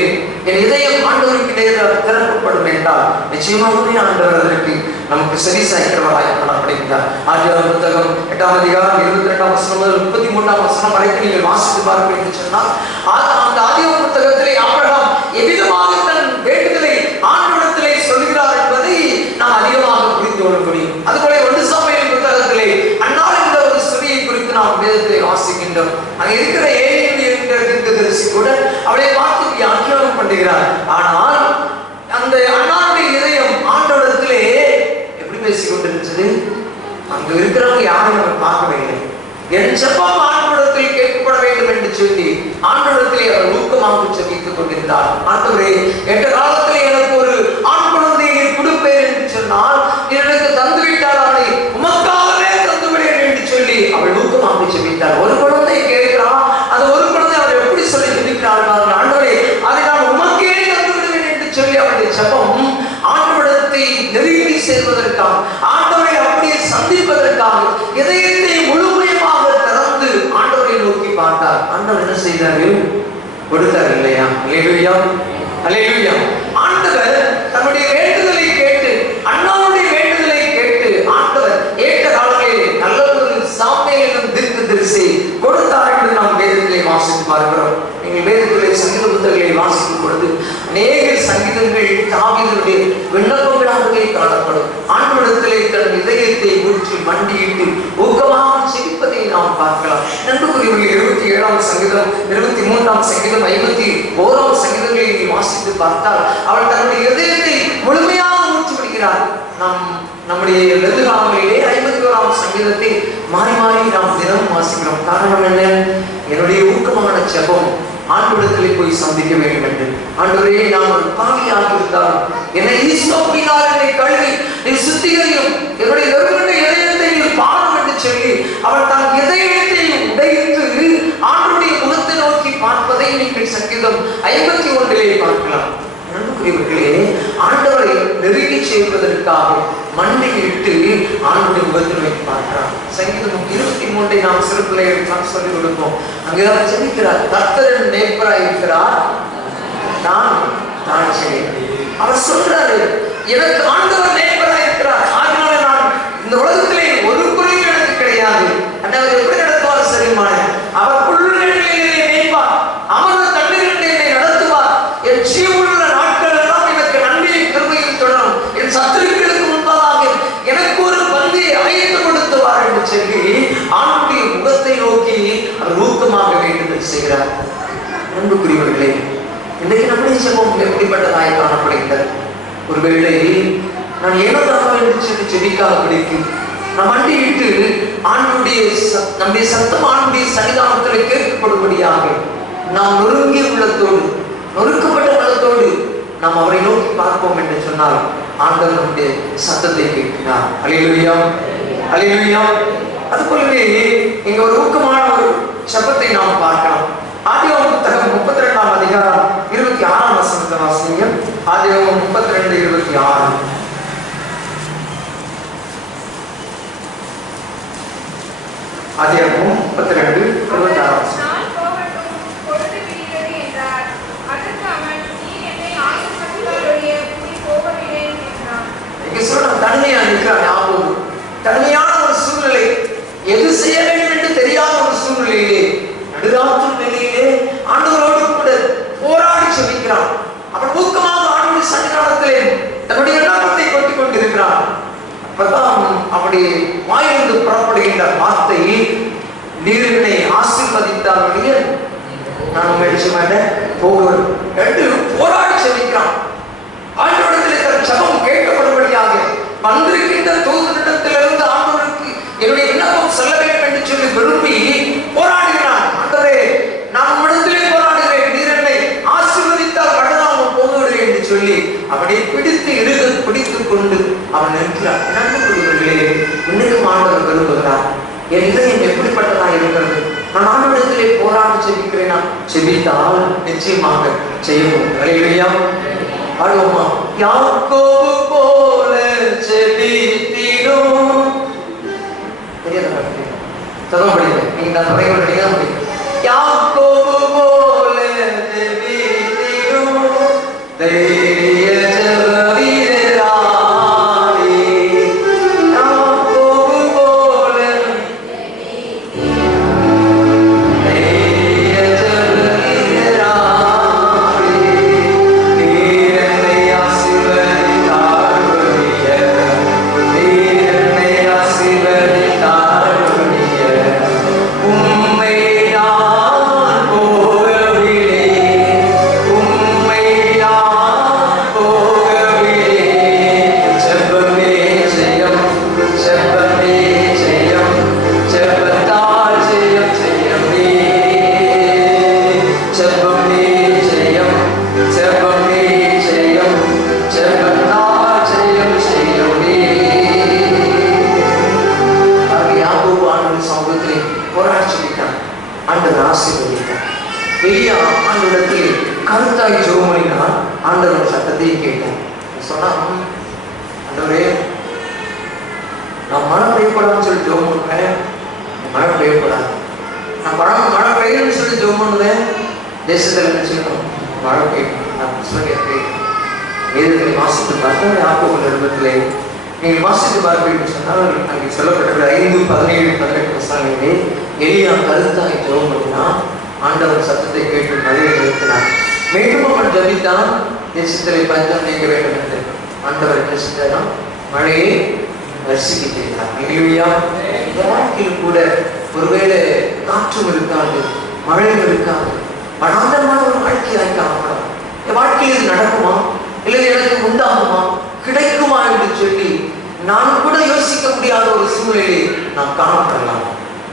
என் இதயம் ஆண்டவருக்கு நேராக திறக்கப்படும் என்றால் நிச்சயமாகவே ஆண்டவர் அதற்கு நமக்கு செவி சாய்க்கிறவராய் காணப்படுகிறார். ஆதியாகமம் புத்தகம் 8ஆம் அதிகாரம் 22ஆம் வசனம் முதல் 33ஆம் வசனம் வரைக்கும் நீங்கள் வாசித்து பார்க்க என்று சொன்னால், அந்த ஆதியாகமம் புத்தகத்திலே ஆபிரகாம் எவ்விதமாக தன் வேண்டுதலை ஆண்டவரிடத்திலே சொல்கிறார் என்பதை நாம் அதிகமாக புரிந்து கொள்ள முடியும். அதுபோல 1 சாமுவேல் புத்தகத்திலே அன்னாள் என்ற ஒரு ஸ்திரியை குறித்து நாம் வேதத்திலே வாசிக்கின்றோம். அங்கே இருக்கிற ஏலியுடைய தீர்க்கதரிசி கூட அவளை பார்த்து வியாக்கியானம் பண்ணுகிறார். ஆனால் அந்த அன்னாளுடைய இதயம் ஆண்டவரிடத்திலே எப்படி பேசிக் கொண்டிருந்தது? அங்க இருக்கிறவங்க யாரும் நம்ம பார்க்கவில்லை. என் செப்பம் ஆண்டவரிடத்தில் கேட்கப்பட வேண்டும் என்று சொல்லி ஆண்டவரிடத்திலே அவர் ஊக்கமாக ஜெபித்துக் கொண்டிருந்தார். ஆண்டவரே, என்ற காலத்திலே எனக்கு ஒரு ஆண் குழந்தையை கொடுப்பேன் என்று சொன்னால் எனக்கு தந்துவிட்டால் அவனை உமக்காகவே தந்துவிடேன் என்று சொல்லி அவள் ஊக்கமாக ஜெபித்தார். ஒரு குழந்தை கேட்கிறான், அது ஒரு குழந்தை அவர் எப்படி சொல்லி ஜெபிக்கிறார்? ஆண்டவரே, அதை நான் உமக்கே தந்துவிடுவேன் என்று சொல்லி அவருடைய ஜெபம் ஆண்டவரிடத்தை நெருங்கி செல்வதற்காக, ஆண்டவரை அப்படியே சந்திப்பதற்காக இதயத்தை முழுமையாக திறந்து ஆண்டவரை நோக்கி பார்த்தார். ஆண்டவர் என்ன செய்தாரு? கொடுத்தார் இல்லையா? அல்லேலூயா, அல்லேலூயா. ஆண்டவர் தன்னுடைய வேண்டுதலை கேட்டு, அண்ணாவுடைய வேண்டுதலை கேட்டு ஆண்டவர் ஏற்ற காலங்களிலே நல்ல ஒரு சாமுவேல் என்னும் தீர்க்கதரிசி கொடுத்தார் என்று நாம் வேதத்திலே வாசித்து பார்க்கிறோம். நீங்கள் வேதத்திலே சங்கீத புத்தகங்களை வாசிக்கும் பொழுது அநேக சங்கீதங்கள் தாவீதுடைய விண்ணப்பங்களாகவே காணப்படும். ஆண்டவரிடத்திலே தன் இதயத்தை ஊற்றி மண்டியிட்டு ஊக்கமாக சிரிப்பதை நாம் பார்க்கலாம். நண்புக்குரியவர்கள் 27ஆம் சங்கீதம், 23ஆம் சங்கீதம், 51ஆம் சங்கீதங்களை வாசித்து பார்த்தால் அவள் தன்னுடைய இதயத்தை முழுமையாக ஊற்றி விடுகிறார். நம்முடைய எழுதுகாலங்களிலே 51ஆம் சங்கீதத்தை மாறி மாறி நாம் தினமும் வாசிக்கிறோம். காரணம் என்ன? என்னுடைய ஊக்கமான ஜெபம் ஆண்டவரிடத்திலே போய் சந்திக்க வேண்டும் என்று. ஆண்டவரே, நான் ஒரு பாவியாக இருந்தால் என்னை ஈசோப்பினால் என்னை கழுவி நீ சுத்திகரியும், என்னுடைய நெருங்கின இதயத்தை நீ பாரும் என்று சொல்லி அவள் தன் இதயத்தை உடைத்து ஆண்டவருடைய முகத்தை நோக்கி பார்ப்பதை நீங்கள் சங்கீதம் 51 பார்க்கலாம். நண்பர்களே, ஆண்டவரை நெருங்கி செய்வதற்காக மண்டியிட்டு ஆண்டவருடைய முகத்தை நோக்கி பார்க்கிறார். சங்கீதம் 23 நாம் சிறு பிள்ளைகளுக்கு சொல்லிக் கொடுப்போம். அங்கே அவர் ஜெபிக்கிறார், கர்த்தர் நேர்பராய் இருக்கிறார், நான் செய்கிறேன். அவர் சொல்றாரு, எனக்கு ஆண்டவர் நேர்பராய் இருக்கிறார், அதனால நான் இந்த உலகத்திலே ஒரு குறையும் எனக்கு கிடையாது. அவர் எப்படி நடத்துவார் சரிமான? அவர் புல்லுகளிலே மேய்ப்பார், அமர்ந்த தண்ணீரிலே என்னை நடத்துவார், என் ஜீவனுள்ள நாட்கள் எல்லாம் எனக்கு நன்மையும் கிருபையும் தொடரும், என் சத்துருக்களுக்கு முன்பதாக எனக்கு ஒரு பந்தியை அழைத்து கொடுத்துவார் என்று சொல்லி ஆண்டுடைய முகத்தை நோக்கி அவர் ஊக்கமாக வேண்டுதல் செய்கிறார். அன்புக்குரியவர்களே, இன்றைக்கு நம்முடைய ஜெபம் எப்படிப்பட்டதாய் காணப்படுகிறது? ஒருவேளை நான் ஏனோதாக என்று சொல்லி ஜெபிக்காத பிடிக்கும் நம் மண்டியிட்டு நம்முடைய சத்தம் ஆண்டுடைய சன்னிதானத்தில் கேட்கப்படும்படியாக நாம் நொறுங்கிய உள்ளத்தோடு, நொறுக்கப்பட்ட உள்ளத்தோடு நாம் அவரை நோக்கி பார்ப்போம் என்று சொன்னால் ஆண்டவர் நம்முடைய சத்தத்தை கேட்கிறார். அல்லேலூயா, அல்லேலூயா. அதுபோலவே இங்க ஒரு ஊக்கமான ஒரு சபத்தை நாம் பார்க்கலாம். ஆதியாகமம் புத்தகம் 32ஆம் அதிகாரம் 26ஆம் வசனத்தை வாசிங்க. ஆதியாகமம் 32:26. ஆதியாகமம் 32:26. தனிமையா நிற்கிறார். ஞாபகம், தனிமையான ஒரு சூழ்நிலை. எது சூழ்நிலையிலே நடுராத்திரி நிலையிலே ஆண்டவரோடு கூட போராடி செபிக்கிறான். அவன் ஊக்கமாக ஆண்டவருடைய சன்னிதானத்திலே தன்னுடைய விண்ணப்பத்தை கொட்டிக் கொண்டிருக்கிறான். அப்பதான் அவனுடைய வாயிலிருந்து புறப்படுகின்ற வார்த்தை, நீர் என்னை ஆசீர்வதித்தாலுடைய நான் உங்க அடிச்ச மாட்டேன் போகிறேன் என்று போராடி செபிக்கிறான். ஆண்டவரிடத்தில் இருக்கிற ஜெபம் கேட்கப்படும்படியாக வந்திருக்கின்ற தூதனிடத்திலிருந்து ஆண்டவருக்கு என்னுடைய விண்ணப்பம் செல்ல வேண்டும் என்று சொல்லி விரும்பி போராடுகிறான். ஆண்டவரே, நான் உம்மிடத்திலே போராடுகிறேன், நீர் என்னை ஆசீர்வதித்தால் கடனாமல் போகிறேன் என்று சொல்லி அவனை பிடித்துக் கொண்டு அவன் நிற்கிறான். நண்பர்களே, இன்னைக்கும் ஆண்டவர் விரும்புகிறார். என் இதயம் எப்படிப்பட்டதா இருக்கிறது? நான் ஆண்டவரிடத்திலே போராடி செபிக்கிறேனா? செபித்தால் நிச்சயமாக செய்வோம். அல்லேலூயா. பாடுவோமா? யாக்கோபு போல செபித்திடும். தெரியாதா? சொல்ல முடியல. நீங்க நான் நிறைய நீங்க தான் முடியும். யாக்கோபு போல செபித்திடும் தைரிய கருத்தாய் ஜெபம் ஆண்டவர் சத்தத்தையும் கேட்டார். சொன்னா, ஆண்டவரே, நான் மழை பெய்யப்படாதுன்னு சொல்லி ஜெபம் பண்ணுவேன், மழை பெய்யப்படாது. நான் மழை பெய்யணும்னு சொல்லி ஜெபம் பண்ணுவேன், தேசத்தில் என்ன செய்யணும்? மழை பெய்யணும். நான் புத்தகத்தை வேதத்தை வாசித்து பார்த்தா யாக்கோபு நிருபத்திலே நீங்கள் வாசித்து பார்ப்பீர்கள் சொன்னால் அங்கே சொல்லப்பட்ட 5, 17, 18 வசனங்களிலே எலியா கருத்தாய் ஜெபம் பண்ணினா ஆண்டவர் சத்தத்தை கேட்டு மழையை நிறுத்தினார். மீண்டும் அவன் ஜபித்தான், தேசத்திலே பஞ்சம் நீங்க வேண்டும் என்று. ஆண்டவர் தேசத்தான் மழையை வரிசிக்கிறார். இந்த வாழ்க்கையில் கூட ஒருவேளை காற்றும் இருக்காது, மழையும் இருக்காது, மனாந்தரமான ஒரு வாழ்க்கையாய் காணப்படும். என் வாழ்க்கையில் இது நடக்குமா, இல்லை எனக்கு உண்டாகுமா, கிடைக்குமா என்று சொல்லி நான் கூட யோசிக்க முடியாத ஒரு சூழ்நிலையை நாம் காணப்படலாம்.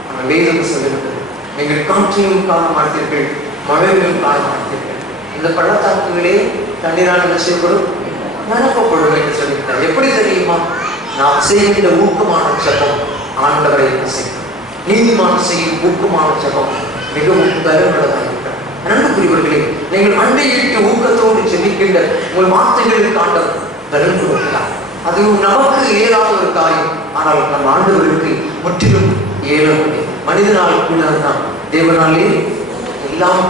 ஆனால் வேதம் சொல்லுகிறது, நீங்கள் காற்றையும் காண மாட்டீர்கள், மழையையும் காண மாட்டீர்கள், இந்த பள்ளத்தாக்குகளே தண்ணீரால் என்ன செய்யப்படும்? நிரப்பப்படும் என்று சொல்லிவிட்டார். எப்படி தெரியுமா? நாம் செய்கின்ற ஊக்கமான ஜெபம் ஆண்டவரை ரசிக்கும். நீதிமான செய்யும் ஊக்கமான ஜெபம் மிகவும் கருவுள்ளதாக இருக்கிறார். அன்புக்குரியவர்களே, நீங்கள் அண்டையிட்டு ஊக்கத்தோடு ஜெபிக்கின்ற உங்கள் வார்த்தைகளுக்கு ஆண்டவர் கருத்து கொடுக்கிறார். அது நமக்கு இயலாத ஒரு காரியம், ஆனால் நம் ஆண்டவருக்கு முற்றிலும் இயல முடியும். மனிதனால் கூட தான், தேவனாலே எல்லாம்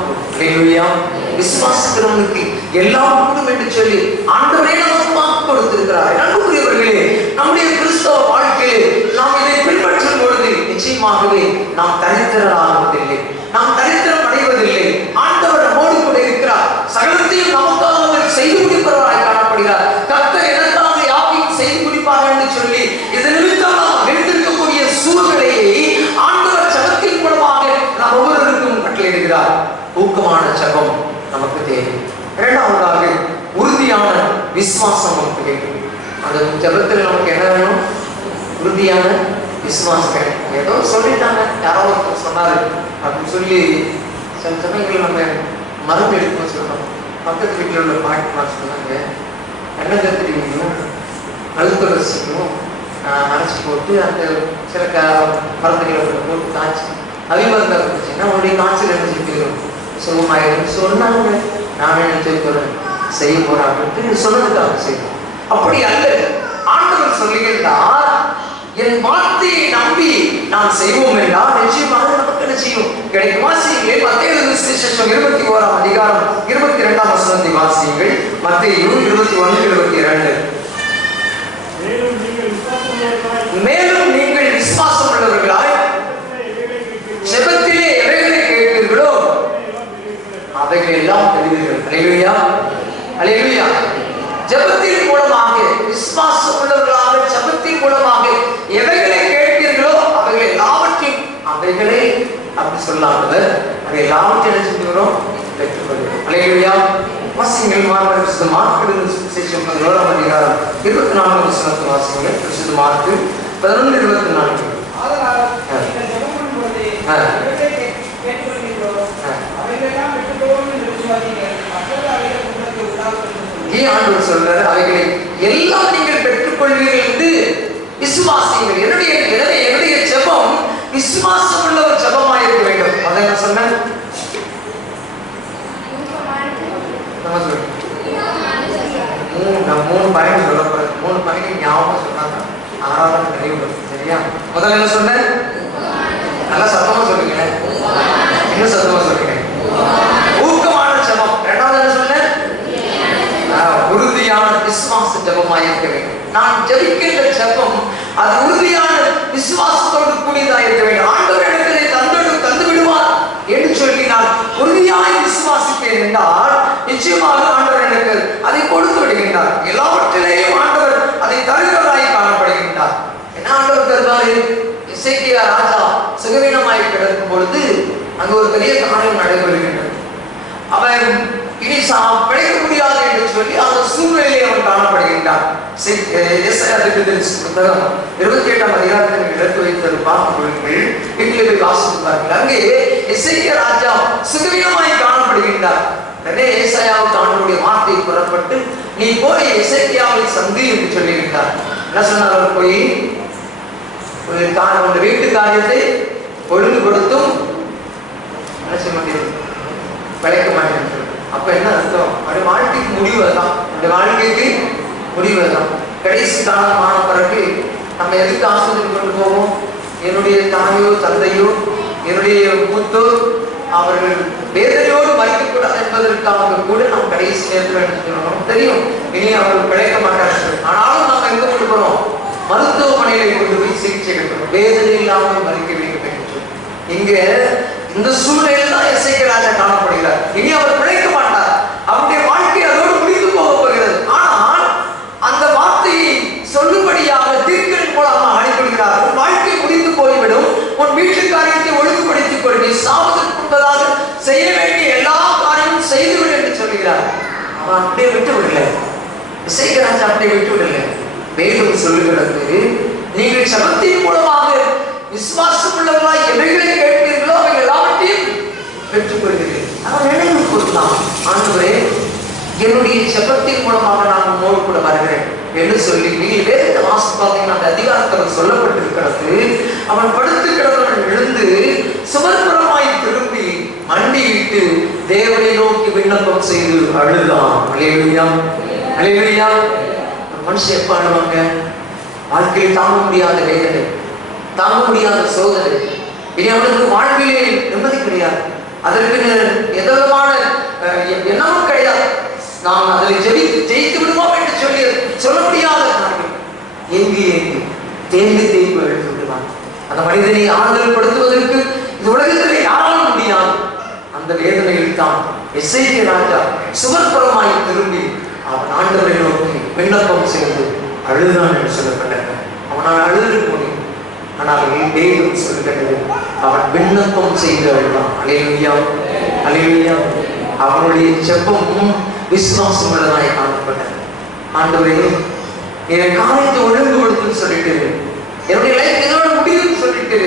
விசுவாசிக்கிறவனுக்கு எல்லாம் கூடும் என்று சொல்லி ஆண்டவரே நமக்கு வாக்கு கொடுத்திருக்கிறார். அன்புக்குரியவர்களே, நம்முடைய கிறிஸ்தவ வாழ்க்கையில் நாம் இதை பின்பற்றும் பொழுது நிச்சயமாகவே நாம் தரித்திரராகுவதில்லை, நாம் தரித்திரம் அடைவதில்லை. ஆண்டவர் நம்மோடு கூட இருக்கிறார். சகலத்தையும் நமக்காக செய்து முடிப்பவராய் காணப்படுகிறார். கர்த்தர் எனக்காக யாவையும் செய்து முடிப்பார் என்று சொல்லி இது நிமித்தம் நாம் எடுத்திருக்கக்கூடிய சூழ்நிலையை ஆண்டவர் ஜெபத்தின் மூலமாக நாம் ஒவ்வொருவருக்கும் கட்டளையிடுகிறார். ஊக்கமான ஜெபம் நமக்கு தேவை. இரண்டாவதாக உறுதியான விசுவாசம் நமக்கு வேண்டும். அந்த ஜெபத்தில் நமக்கு என்ன வேணும்? உறுதியான விசுவாசம் வேணும். ஏதோ சொல்லிட்டாங்க, யாரோ ஒருத்தர் சொன்னாரு அப்படின்னு சொல்லி சில சமயங்கள் நம்ம மருந்து எடுக்கணும்னு சொல்றோம். பக்கத்து வீட்டில் உள்ள பாட்டி சொன்னாங்க, எண்ணெய் கத்திரியும் கழுத்துரசியும் அரைச்சி போட்டு அந்த சில மருந்துகளை போட்டு காய்ச்சி அவிமருந்தாக இருந்துச்சுன்னா உங்களுடைய காய்ச்சல் என்ன செய்யணும்? சுகமாயிடும் சொன்னாங்க. நான் என்ன செய்ய போறேன் அப்படின்ட்டு சொன்னதுக்காக செய்யணும். அப்படி அல்ல, ஆண்டவர் சொல்லுகின்றார், என் வார்த்தையை நம்பி நான் செய்வோம் என்றால் நிச்சயமாக நமக்கு என்ன செய்யும்? கிடைக்குமா? செய்யுங்கள். மத்தேயு 21ஆம் அதிகாரம் 22ஆம் வசனத்தை வாசியுங்கள். மத்தேயு 21:22. மேலும் நீங்கள் விசுவாசம் உள்ளவர்களாய் ஜெபத்திலே அல்லேலூயா, அல்லேலூயா. ஜெபத்தின் மூலமாக, விசுவாசம் உள்ளவர்களாக ஜெபத்தின் மூலமாக எவைகளை கேட்பீர்களோ அவைகளை எல்லாவற்றையும், அவைகளை அப்படி சொல்லாமல் அதை எல்லாவற்றையும் என்ன செஞ்சுக்கிறோம், பெற்றுக்கொள்கிறோம். அல்லேலூயா. வாசிங்கள் மார்க்கு மார்க்கு சுவிசேஷம் 11ஆம் அதிகாரம் 24ஆம் வசனத்தை வாசிங்கள். பரிசுத்த மார்க்கு 11:24. ஆண்டவர் சொல்றாரு, அவைகளை எல்லாம் நீங்கள் பெற்றுக்கொள்வீர்கள் என்று விசுவாசிங்கள். என்னுடைய ஜெபம் விசுவாசம் உள்ள ஒரு ஜெபமாக இருக்க வேண்டும். அதை நான் சொன்னேன். மூணு பாயிண்ட் சொல்ல போறேன். 3 பாயிண்ட் ஞாபகம் சொன்னாங்க, 6வது நிறைவு வரும். சரியா? முதல்ல என்ன சொன்னேன்? நல்லா சத்தமா சொல்லுங்க, இன்னும் சத்தமா சொல்லுங்க. ஊக்கமான ஜெபம். 2வது என்ன சொன்னேன்? உறுதியான விசுவாச ஜெபமாக இருக்க வேண்டும். நான் ஜெபிக்கின்ற ஜெபம் அது உறுதியான விசுவாசத்தோடு கூடியதாக இருக்க வேண்டும். ஆண்டவர் எனக்கு இதை தந்து விடுவார் என்று சொல்லி நான் உறுதியாய் விசுவாசிப்பேன் என்றால் நிச்சயமாக ஆண்டவர் எனக்கு அதை கொடுத்து விடுகின்றார். எல்லாவற்றிலேயும் ஆண்டவர் அதை தருகிறவராய் காணப்படுகின்றார். என்ன ஆண்டவர் தருவாரு? எசேக்கியா ராஜா சுகவீனமாய் கிடக்கும் பொழுது அங்கு ஒரு பெரிய காரியம் நடைபெறுகின்றது. அவன் இனி பிழைக்க முடியாது என்று சொல்லி அந்த சூழ்நிலையை அவன் காணப்படுகின்றான். புத்தகம் 28ஆம் அதிகாரத்தில் எடுத்து வைத்தது பார்க்கிறீர்கள், வீட்டிலே போய் வாசிப்பார்கள். அங்கே எசேக்கியா ராஜா சுகவீனமாய் காணப்படுகின்றார். உடனே ஏசாயாவுக்கு ஆண்டவருடைய வார்த்தை புறப்பட்டு, நீ போய் எசேக்கியாவை சந்தி என்று சொல்லிவிட்டார். என்ன சொன்னார்? அவர் போய் உன் வீட்டு காரியத்தை ஒழுங்கு கொடுத்தும் என்ன செய்ய மாட்டேன், விளைக்க மாட்டேன். அப்ப என்ன அர்த்தம்? அவருடைய வாழ்க்கைக்கு முடிவு தான். அந்த வாழ்க்கைக்கு முடிவு தான். கடைசி காலமான பிறகு நம்ம எதுக்கு ஆஸ்பத்திரி கொண்டு போவோம்? என்னுடைய தாயோ தந்தையோ என்னுடைய மூத்தோர் அவர்கள் வேதனையோடு மறிக்கக்கூடாது என்பதற்காக கூட நாம் கடைசி நேரத்தில் எடுத்துக்கணும். தெரியும் இனி அவர்கள் பிழைக்க மாட்டார்கள். ஆனாலும் நாம் எங்க கொண்டு போறோம்? மருத்துவமனையில கொண்டு போய் சிகிச்சை எடுக்கணும். வேதனை இல்லாமல் மறிக்க வேண்டும் என்று இங்க இந்த சூழ்நிலையில் தான் எசேக்கியா ராஜா காணப்படுகிறார். இனி அவர் பிழைக்க மாட்டார். அவருடைய வாழ்க்கை அதோடு முடிந்து போக போகிறது. ஆனால் அந்த வார்த்தையை சொல்லும்படியாக தீர்க்கதரின் மூலமாக அனுப்பிவிடுகிறார். உன் வாழ்க்கை முடிந்து போய்விடும். உன் வீட்டு காரியத்தை ஒழுங்குபடுத்திக் கொள். நீ சாவதற்கு முன்பதாக செய்ய வேண்டிய எல்லா காரியமும் செய்துவிடு என்று சொல்லுகிறார். அவன் அப்படியே விட்டு விடல. எசேக்கியா ராஜா அப்படியே விட்டு விடல. வேதம் சொல்லுகிறது, நீங்கள் ஜெபத்தின் மூலமாக விசுவாசம் உள்ளவர்களாய் எவைகளை கேட்பீர்களோ அவை எல்லாவற்றையும் பெற்றுக்கொள்கிறீர்கள். அவன் நினைவு கூறலாம், ஆண்டவரே என்னுடைய ஜெபத்தின் மூலமாக நான் உம்மோடு கூட வருகிறேன் என்று சொல்லி நீங்கள் வேதத்தை வாசிப்பாங்க. அந்த அதிகாரத்தில் சொல்லப்பட்டிருக்கிறது, அவன் படுத்து கிடந்தவன் எழுந்து சுமர்புறமாய் திரும்பி மண்டியிட்டு தேவனை நோக்கி விண்ணப்பம் செய்து அழுதான். அல்லேலூயா, அல்லேலூயா. மனுஷன் எப்ப அழுவாங்க? வாழ்க்கையில் தாங்க முடியாத வேதனை, தாங்க முடியாத சோதனை, இனி அவனுக்கு வாழ்விலே நிம்மதி கிடையாது, அதற்கு எந்த விதமான எண்ணமும் கிடையாது, நாம் அதில் ஜெயித்து விடுவோம் என்று சொல்லி சொல்ல முடியாத காரியம் எங்கு தேங்கி தேய்ப்பு எழுந்து விடுவான். அந்த மனிதனை ஆறுதல் படுத்துவதற்கு இந்த உலகத்திலே யாராலும் முடியாது. அந்த வேதனையில் தான் எசேக்கியா ராஜா சுவர்புறமாய் திரும்பி அவன் ஆண்டவரை நோக்கி விண்ணப்பம் செய்து அழுதான் என்று சொல்லப்பட்டார். அவனால் அழுதிருக்க முடியும், ஆனால் வேதம் சொல்லுகிறது அவன் விண்ணப்பம் செய்து அழுதான். அல்லேலூயா, அல்லேலூயா. அவனுடைய ஜெபம் விசுவாசம் உள்ளதாய் காணப்பட்டது. ஆண்டவரே என் காரியத்தை ஒழுங்குபடுத்துன்னு சொல்லிட்டு, என்னுடைய லைஃப் இதோட முடியும்னு சொல்லிட்டு,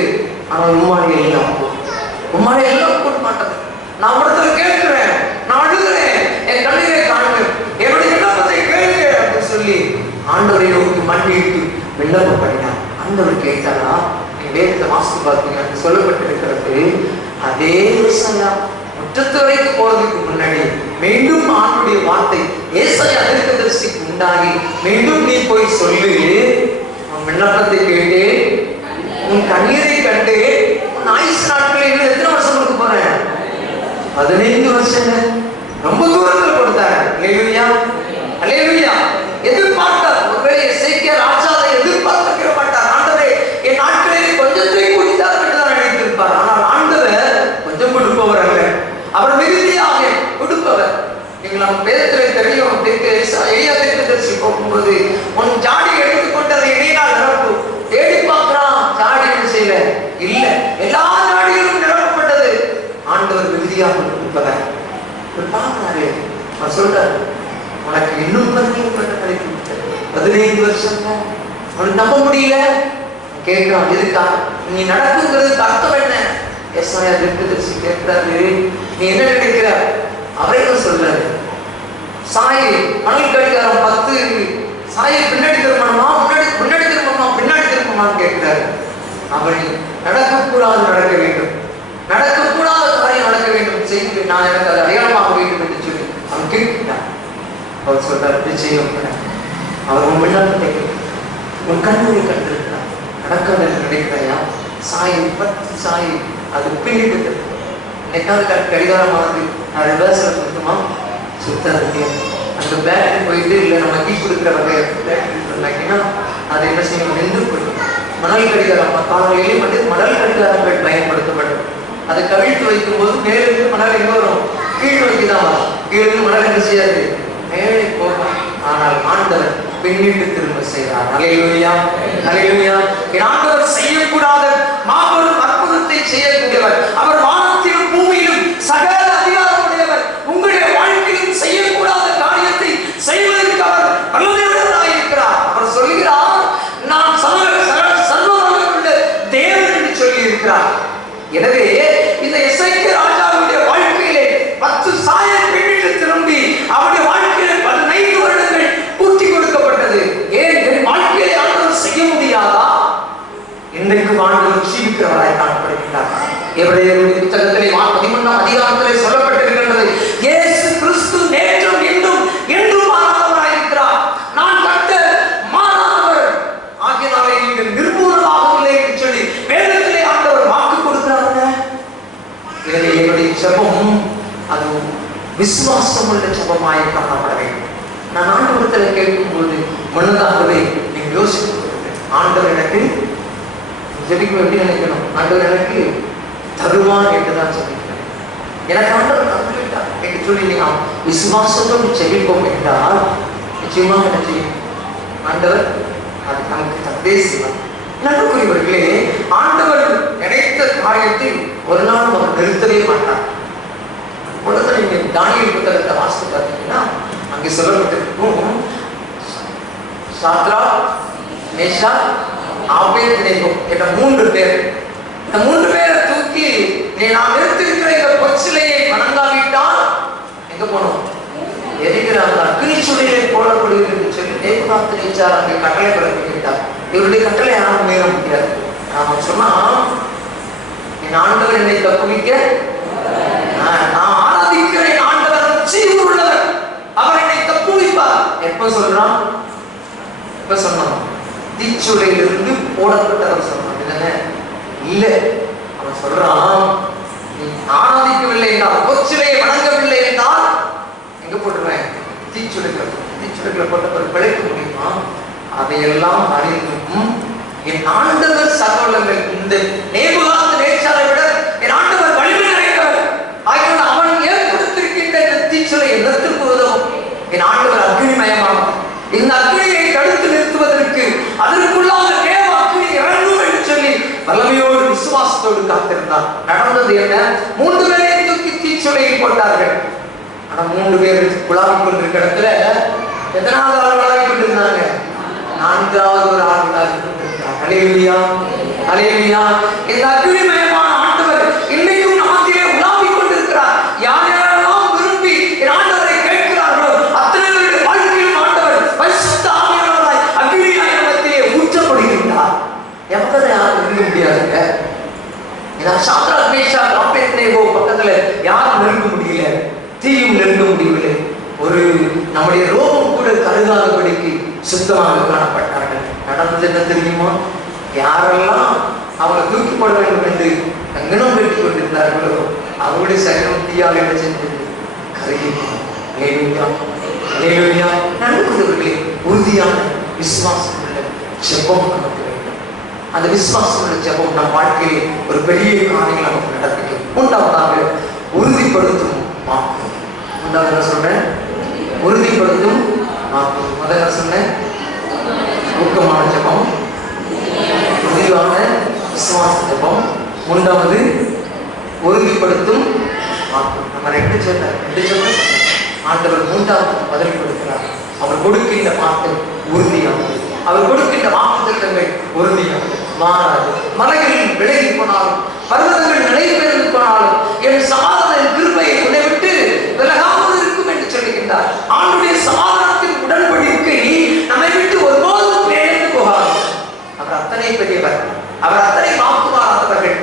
ஆனால் உம்மாலே எல்லாம் போட மாட்டது. நான் இடத்துல கேட்கிறேன், நான் அழுகிறேன், என் கண்ணீரை காணுங்க, என்னுடைய விண்ணப்பத்தை கேளுங்க அப்படின்னு சொல்லி ஆண்டவரை நோக்கி மண்டிட்டு விண்ணப்பம் பண்ணினார். ஆண்டவர் கேட்டாரா? நீ வேதத்தை வாசித்து பார்த்தீங்க சொல்லப்பட்டிருக்கிறது. அதே சமயம் முற்றத்துறைக்கு போறதுக்கு முன்னாடி மீண்டும் ஆண்டுடைய வார்த்தை ஏசாயா தீர்க்கதரிசிக்கு உண்டாகி மீண்டும் நீ போய் சொல்லு, உன் விண்ணப்பத்தை கேட்டு உன் கண்ணீரை கண்டு உன் ஆயுசு நாட்களில் இன்னும் எத்தனை வருஷம் கொடுக்க போறேன்? 15 வருஷங்கள். ரொம்ப தூரத்தில் கொடுத்தாரு. அல்லேலூயா, அல்லேலூயா. எதிர்பார்த்தார். ஒருவேளை எசேக்கியா ராஜா அதை எதிர்பார்த்திருக்க மாட்டார். ஆண்டவரே என் நாட்களில் கொஞ்சத்தை கொடுத்தார் என்று தான் நினைத்திருப்பார். ஆனால் ஆண்டவர் கொஞ்சம் கொடுப்பவர் அல்ல, அவர் மிகுதியாக கொடுப்பவர். நீங்கள் அவர் சொல்றாரு, உனக்கு இன்னும் 15 வருடம் 15 வருஷம் அவனுக்கு நம்ப முடியல. கேட்கிறான், எதுக்கா நீ நடக்குங்கிறதுக்கு அர்த்தம் என்ன? ஏசாயா தீர்க்கதரிசி கேட்கிறாரு, நீ என்ன நினைக்கிற? அவரே சொல்றாரு, சாயை மணல் கடிகாரம் 10 சாயை பின்னாடி திரும்பணுமா முன்னாடி திரும்பணுமா பின்னாடி திரும்பணுமான்னு கேட்கிறாரு. அவன் நடக்கக்கூடாது நடக்க வேண்டும், நடக்கக்கூடாத காரியம் நடக்க வேண்டும் செய்து நான் எனக்கு அது அடையாளமாக வேண்டும் என்று சொல்லி அவன் கேட்கிறான். அவர் சொல்றார், நிச்சயம் அவர் உன் முன்னாடி உன் கண்ணுரை கண்டிருக்கிறார், நடக்காத நினைக்கிறாயா? சாயை 10 சாயை அது பின்னிட்டு இன்னைக்காவது கடிகாரமானது நான் ரிவர்ஸ்ல சுத்தமா சுத்தாது. அந்த பேட்டரி போயிட்டு இல்லை நம்ம கீ கொடுக்குற வகை பேட்டரி சொன்னாங்கன்னா அதை என்ன செய்யணும்? நின்று போயிடும். மணல் கடிகாரம் காலங்களிலே மணல் கடிகாரங்கள் பயன்படுத்தப்படும். அதை கவிழ்த்து வைக்கும் போது மேலிருந்து மணல் எங்க வரும்? கீழ் நோக்கி தான் வரும். கீழே மணல் என்ன செய்யாது? மேலே போகும். ஆனால் ஆண்டவர் பின்னிட்டு திரும்ப செய்கிறார். அல்லேலூயா, அல்லேலூயா. ஆண்டவர் செய்யக்கூடாத மாபெரும் அற்புதத்தை செய்யக்கூடியவர். அவர் வானத்திலும் பூமியிலும் சகல அதிகாரம் உடையவர். உங்களுடைய வாழ்க்கையிலும் செய்யக்கூடாத காரியத்தை செய்வதற்கு அவர் வல்லமையுள்ளவராக இருக்கிறார். அவர் சொல்கிறார், நான் சர்வவல்லமையுள்ள தேவன் என்று சொல்லி இருக்கிறார். எனவே இந்த எசேக்கியா ராஜாவுடைய வாழ்க்கையிலே 10 சாயை பின்னிட்டு திரும்பி அவருடைய வாழ்க்கையிலே 15 வருடங்கள் பூர்த்தி கொடுக்கப்பட்டது. ஏன் என் வாழ்க்கையிலே ஆண்டவர் செய்ய முடியாதா? இன்றைக்கு ஆண்டவர் ஜீவிக்கிறவராய் காணப்படுகிறார். எபிரேயர் புத்தகத்திலே 13ஆம் அதிகாரத்திலே சொல்லப்பட்டிருக்கிறது, இயேசு கிறிஸ்து நேற்றும் இன்றும் என்றும் மாறாதவராய் இருக்கிறார். நான் கண்ட மாறாதவர் ஆகியனாலே நீங்கள் நிர்மூலமாகவில்லை என்று சொல்லி வேதத்திலே ஆண்டவர் வாக்கு கொடுக்கிறாங்க. எனவே என்னுடைய ஜெபம் அது விசுவாசம் உள்ள ஜெபமாய் காணப்பட வேண்டும். நான் ஆண்டவரத்தில் கேட்கும்போது முன்னதாகவே நீங்கள் யோசித்து, ஆண்டவர் எனக்கு ஜெபிக்கும் எப்படி நினைக்கணும்? ஆண்டவர் எனக்கு தருவான் என்றுதான் சொல்லிக்கிறேன். எனக்கு ஆண்டவர் தந்துவிட்டார் என்று சொல்லி நீங்கள் விசுவாசத்தோடு ஜெபிப்போம் என்றால் நிச்சயமாக என்ன செய்யும்? ஆண்டவர் அது நமக்கு தந்தே செய்வார். நன்றிக்குரியவர்களே, ஆண்டவர் நினைத்த காரியத்தை ஒரு நாள் அவர் நிறுத்தவே மாட்டார். உடனே நீங்க தானியேல் புத்தகத்தை வாசித்து பார்த்தீங்கன்னா அங்கே சொல்லப்பட்டிருக்கும், சாத்ராக், மேஷாக், ஆபேத்நேகோ என்ற 3 பேர். இந்த 3 பேரை தூக்கி நான் நிறுத்திருக்கிற இந்த பொற்சிலையை வணங்காவிட்டால் எங்க போனோம்? எரிகிறாங்க, அக்னி சூழலை போடப்படுகிறது என்று சொல்லி நேபுகாத்நேச்சார் அங்கே கட்டளை பிறப்பிக்கிட்டார். இவருடைய கட்டளை யாரும் மீற முடியாது. நாம சொன்னா, என் ஆண்டவர் என்னை தப்புவிக்க, நான் ஆராதிக்கிற என் ஆண்டவர் ஜீவன் உள்ளவர், அவர் என்னை தப்புவிப்பார். எப்ப சொல்றான்? எப்ப சொன்னான்? தீச்சுளையிலிருந்து போடப்பட்டவர் சொன்னான். இல்ல, அவன் சொல்றான், நீ ஆராதிக்கவில்லை என்றால், பொற்சிலையை வணங்கவில்லை என்றால் எங்க போட்டுருவேன்? தீச்சுளைகளை போட்ட பிழைக்க முடியுமா? அதையெல்லாம் அறிந்தும் என் ஆண்டவர் சகோதரர்கள் இந்த நேபுகாத்நேச்சாரை விட என் ஆண்டவர் வலிமை நிறைந்தவர் ஆகியோர் அவன் ஏற்படுத்தியிருக்கின்ற இந்த தீச்சுளை நிறுத்துக்கு உதவும். என் ஆண்டவர் அக்னிமயமாகும். இந்த அக்னியை தடுத்து நிறுத்துவதற்கு அதற்குள்ளாக தேவ அக்னி இறங்கும் என்று சொல்லி வல்லமையோடு விசுவாசத்தோடு காத்திருந்தார். நடந்தது என்ன? 3 பேரை தூக்கி தீச்சுளையில் போட்டார்கள். ஆனா 3 பேர் குழாவிக் கொண்டிருக்கிற இடத்துல எத்தனாவது ஆள் விளாவிக் கொண்டிருந்தாங்க? 4வது ஒரு ஆள் விளாவிக் கொண்டிருந்தார். அல்லேலூயா, அல்லேலூயா. இந்த அக்னிமயமான ஆண்டவர் இன்னைக்கும் நமக்கே உலாவிக் கொண்டிருக்கிறார். யார் யாரெல்லாம் விரும்பி என் ஆண்டவரை கேட்கிறார்களோ அத்தனை பேருடைய வாழ்க்கையில் ஆண்டவர் பரிசுத்த ஆவியானவராய் அக்னியாய் நமத்திலே ஊற்றப்படுகின்றார். எவரை யாரும் நெருங்க முடியாதுங்க. சாத்ராக், மேஷாக், ஆபேத்நேகோ பக்கத்துல யாரும் நெருங்க முடியல, தீயும் நெருங்க முடியவில்லை. ஒரு நம்முடைய ரோகம் கூட கருதாதபடிக்கு சுத்தமாக காணப்பட்டார்கள். நடந்தது என்ன தெரியுமா? யாரெல்லாம் அவங்க தூக்கி போட வேண்டும் என்று கங்கணம் பெற்றுக் கொண்டிருந்தார்களோ அவருடைய சகலம் தீயால் என்ன செஞ்சது? கருகி. நன்றிக்குரியவர்களே, உறுதியான விசுவாசம் உள்ள ஜெபம் நமக்கு வேண்டும். அந்த விசுவாசம் உள்ள ஜெபம் நம் வாழ்க்கையிலே ஒரு பெரிய காரியங்கள் நமக்கு நடக்கும். 3வது உறுதிப்படுத்தும் வாக்கு. 3வது சொன்னேன், உறுதிப்படுத்தும் வாக்கு. முதல்ல சொன்னேன் ஊக்கமான ஜெபம், உறுதியான விசுவாச ஜெபம். 3வது உறுதிப்படுத்தும் வாக்கு. நம்ம 2 சொன்னேன். ஆண்டவர் மூன்றாவது பதில் கொடுக்கிறார். அவர் கொடுக்கின்ற வார்த்தை உறுதியானது. அவர் கொடுக்கின்ற வாக்குத்தத்தங்கள் உறுதியானது, மாறாது. மலைகளில் விலகி போனாலும், பர்வதங்கள் நிலைபெயர்ந்து போனாலும், என் சமாதான கிருபையை உன்னை விட்டு விலகாமல் இருக்கும் என்று சொல்லுகின்றார். ஆண்டுடைய சமாதானத்தின் உடன்படிக்கை நம்மை விட்டு ஒருபோதும் பிரிந்து போகாது. அவர் அத்தனை பெரியவர், அவர் அத்தனை வாக்குமாறாதவர்கள்.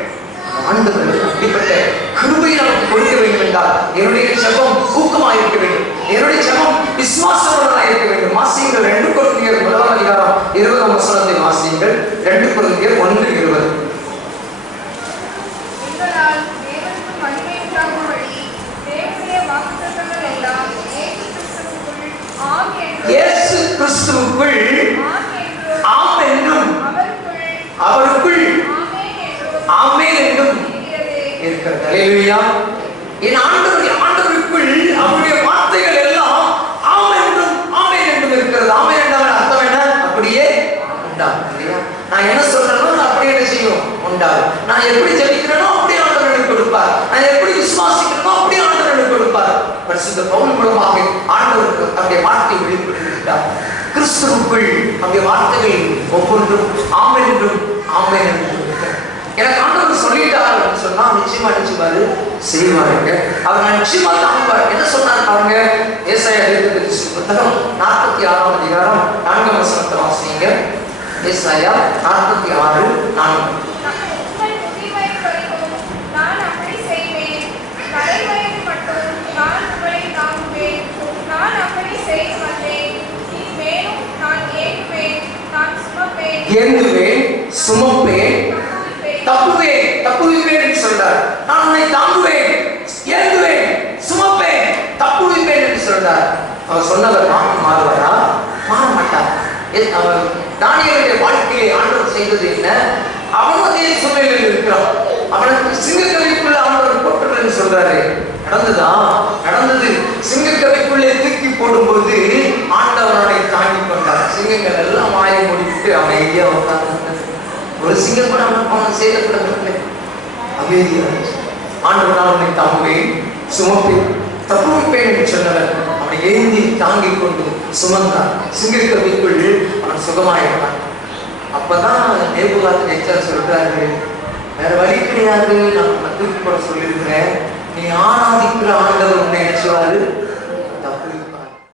ஆண்டவர்கள் அப்படிப்பட்ட கிருபை நமக்கு கொடுக்க வேண்டும் என்றால் என்னுடைய ஜெபம் ஊக்கமாக இருக்க வேண்டும், என்னுடைய ஜெபம் விசுவாசமாக இருக்க வேண்டும். வாசியுங்கள் 2 கொரிந்தியர் 1:20 வாசியுங்கள். 2 கொரிந்தியர் 1:20. இயேசு கிறிஸ்துவுக்குள் ஆம் என்றும் அவருக்குள் ஆமென் என்றும் இருக்கிறது. அல்லேலூயா. என் ஆண்டவருக்குள் அவருடைய வார்த்தைகள் எல்லாம் ஆமென் என்றும் ஆமென் என்றும் இருக்கிறது. ஆமென் என்றால் அர்த்தம் என்ன? அப்படியே உண்டாகும். இல்லையா? நான் என்ன சொல்றேனோ அப்படியே என்ன செய்யும்? உண்டாகும். நான் எப்படி ஜெபிக்கிறேனோ அப்படியே ஆண்டவர் எனக்கு கொடுப்பார். நான் எப்படி விசுவாசிக்கிறேனோ அப்படியே ஆண்டவர் எனக்கு கொடுப்பார். பரிசுத்த பவுல் மூலமாக ஆண்டவருக்கு அவருடைய வார்த்தை வெளிப்படுத்திவிட்டார். கிறிஸ்துவுக்குள் அவருடைய வார்த்தைகள் ஒவ்வொன்றும் ஆமென் என்றும் ஆமென் என்றும் எனக்கு ஆண்டவர் சொல்லிட்டார் சொன்னா நிச்சயமா நிச்சயமாரு செய்வாருங்க. அவர் நிச்சயமா தாங்குவார். என்ன சொன்னார் பாருங்க, ஏசாயா புத்தகம் 46ஆம் அதிகாரம் 4ஆம் வசனத்தை வாசிங்க. ஏசாயா 46:4. ஏந்துவேன், சுமப்பேன், தப்புவிப்பேன் என்று சொல்றார். நான் உன்னை தாங்குவேன், ஏந்துவேன், சுமப்பேன், தப்புவிப்பேன் என்று சொல்றார். அவர் சொன்னவர் மாறுவாரா? மாற மாட்டார். அவர் தானியேலுடைய வாழ்க்கையை ஆண்டவர் செய்தது என்ன? அவனும் அதே சூழ்நிலையில் இருக்கிறான். அவனுக்கு சிங்கக்கவிக்குள்ள ஆண்டவர் போட்டுன்னு சொல்றாரு. நடந்தது. சிங்கக்கவிக்குள்ளே தூக்கி போடும்போது ஆண்டவனை தாங்கி கொண்டார். சிங்கங்கள் எல்லாம் வாயை முடித்து அமைதியா உட்கார்ந்து, ஒரு சிங்கம் கூட அவன் சேதப்படவில்லை, அமைதியா. ஆண்டவர் நான் உன்னை தாங்குவேன், சுமப்பேன், தப்புவிப்பேன் என்று சொன்னவர் அவனை ஏந்தி தாங்கிக் கொண்டு சுமந்தார். சிங்கக்கவிக்குள் அவன் சுகமாயிட்டான். அப்பதான் நேபுகாத்நேச்சர் சொல்றாரு, வேற வழி கிடையாது, நான் தூக்கி போட சொல்லியிருக்கிறேன், நீ ஆராதிக்கிற ஆண்டவர் உன்னை என்ன சொல்றாரு?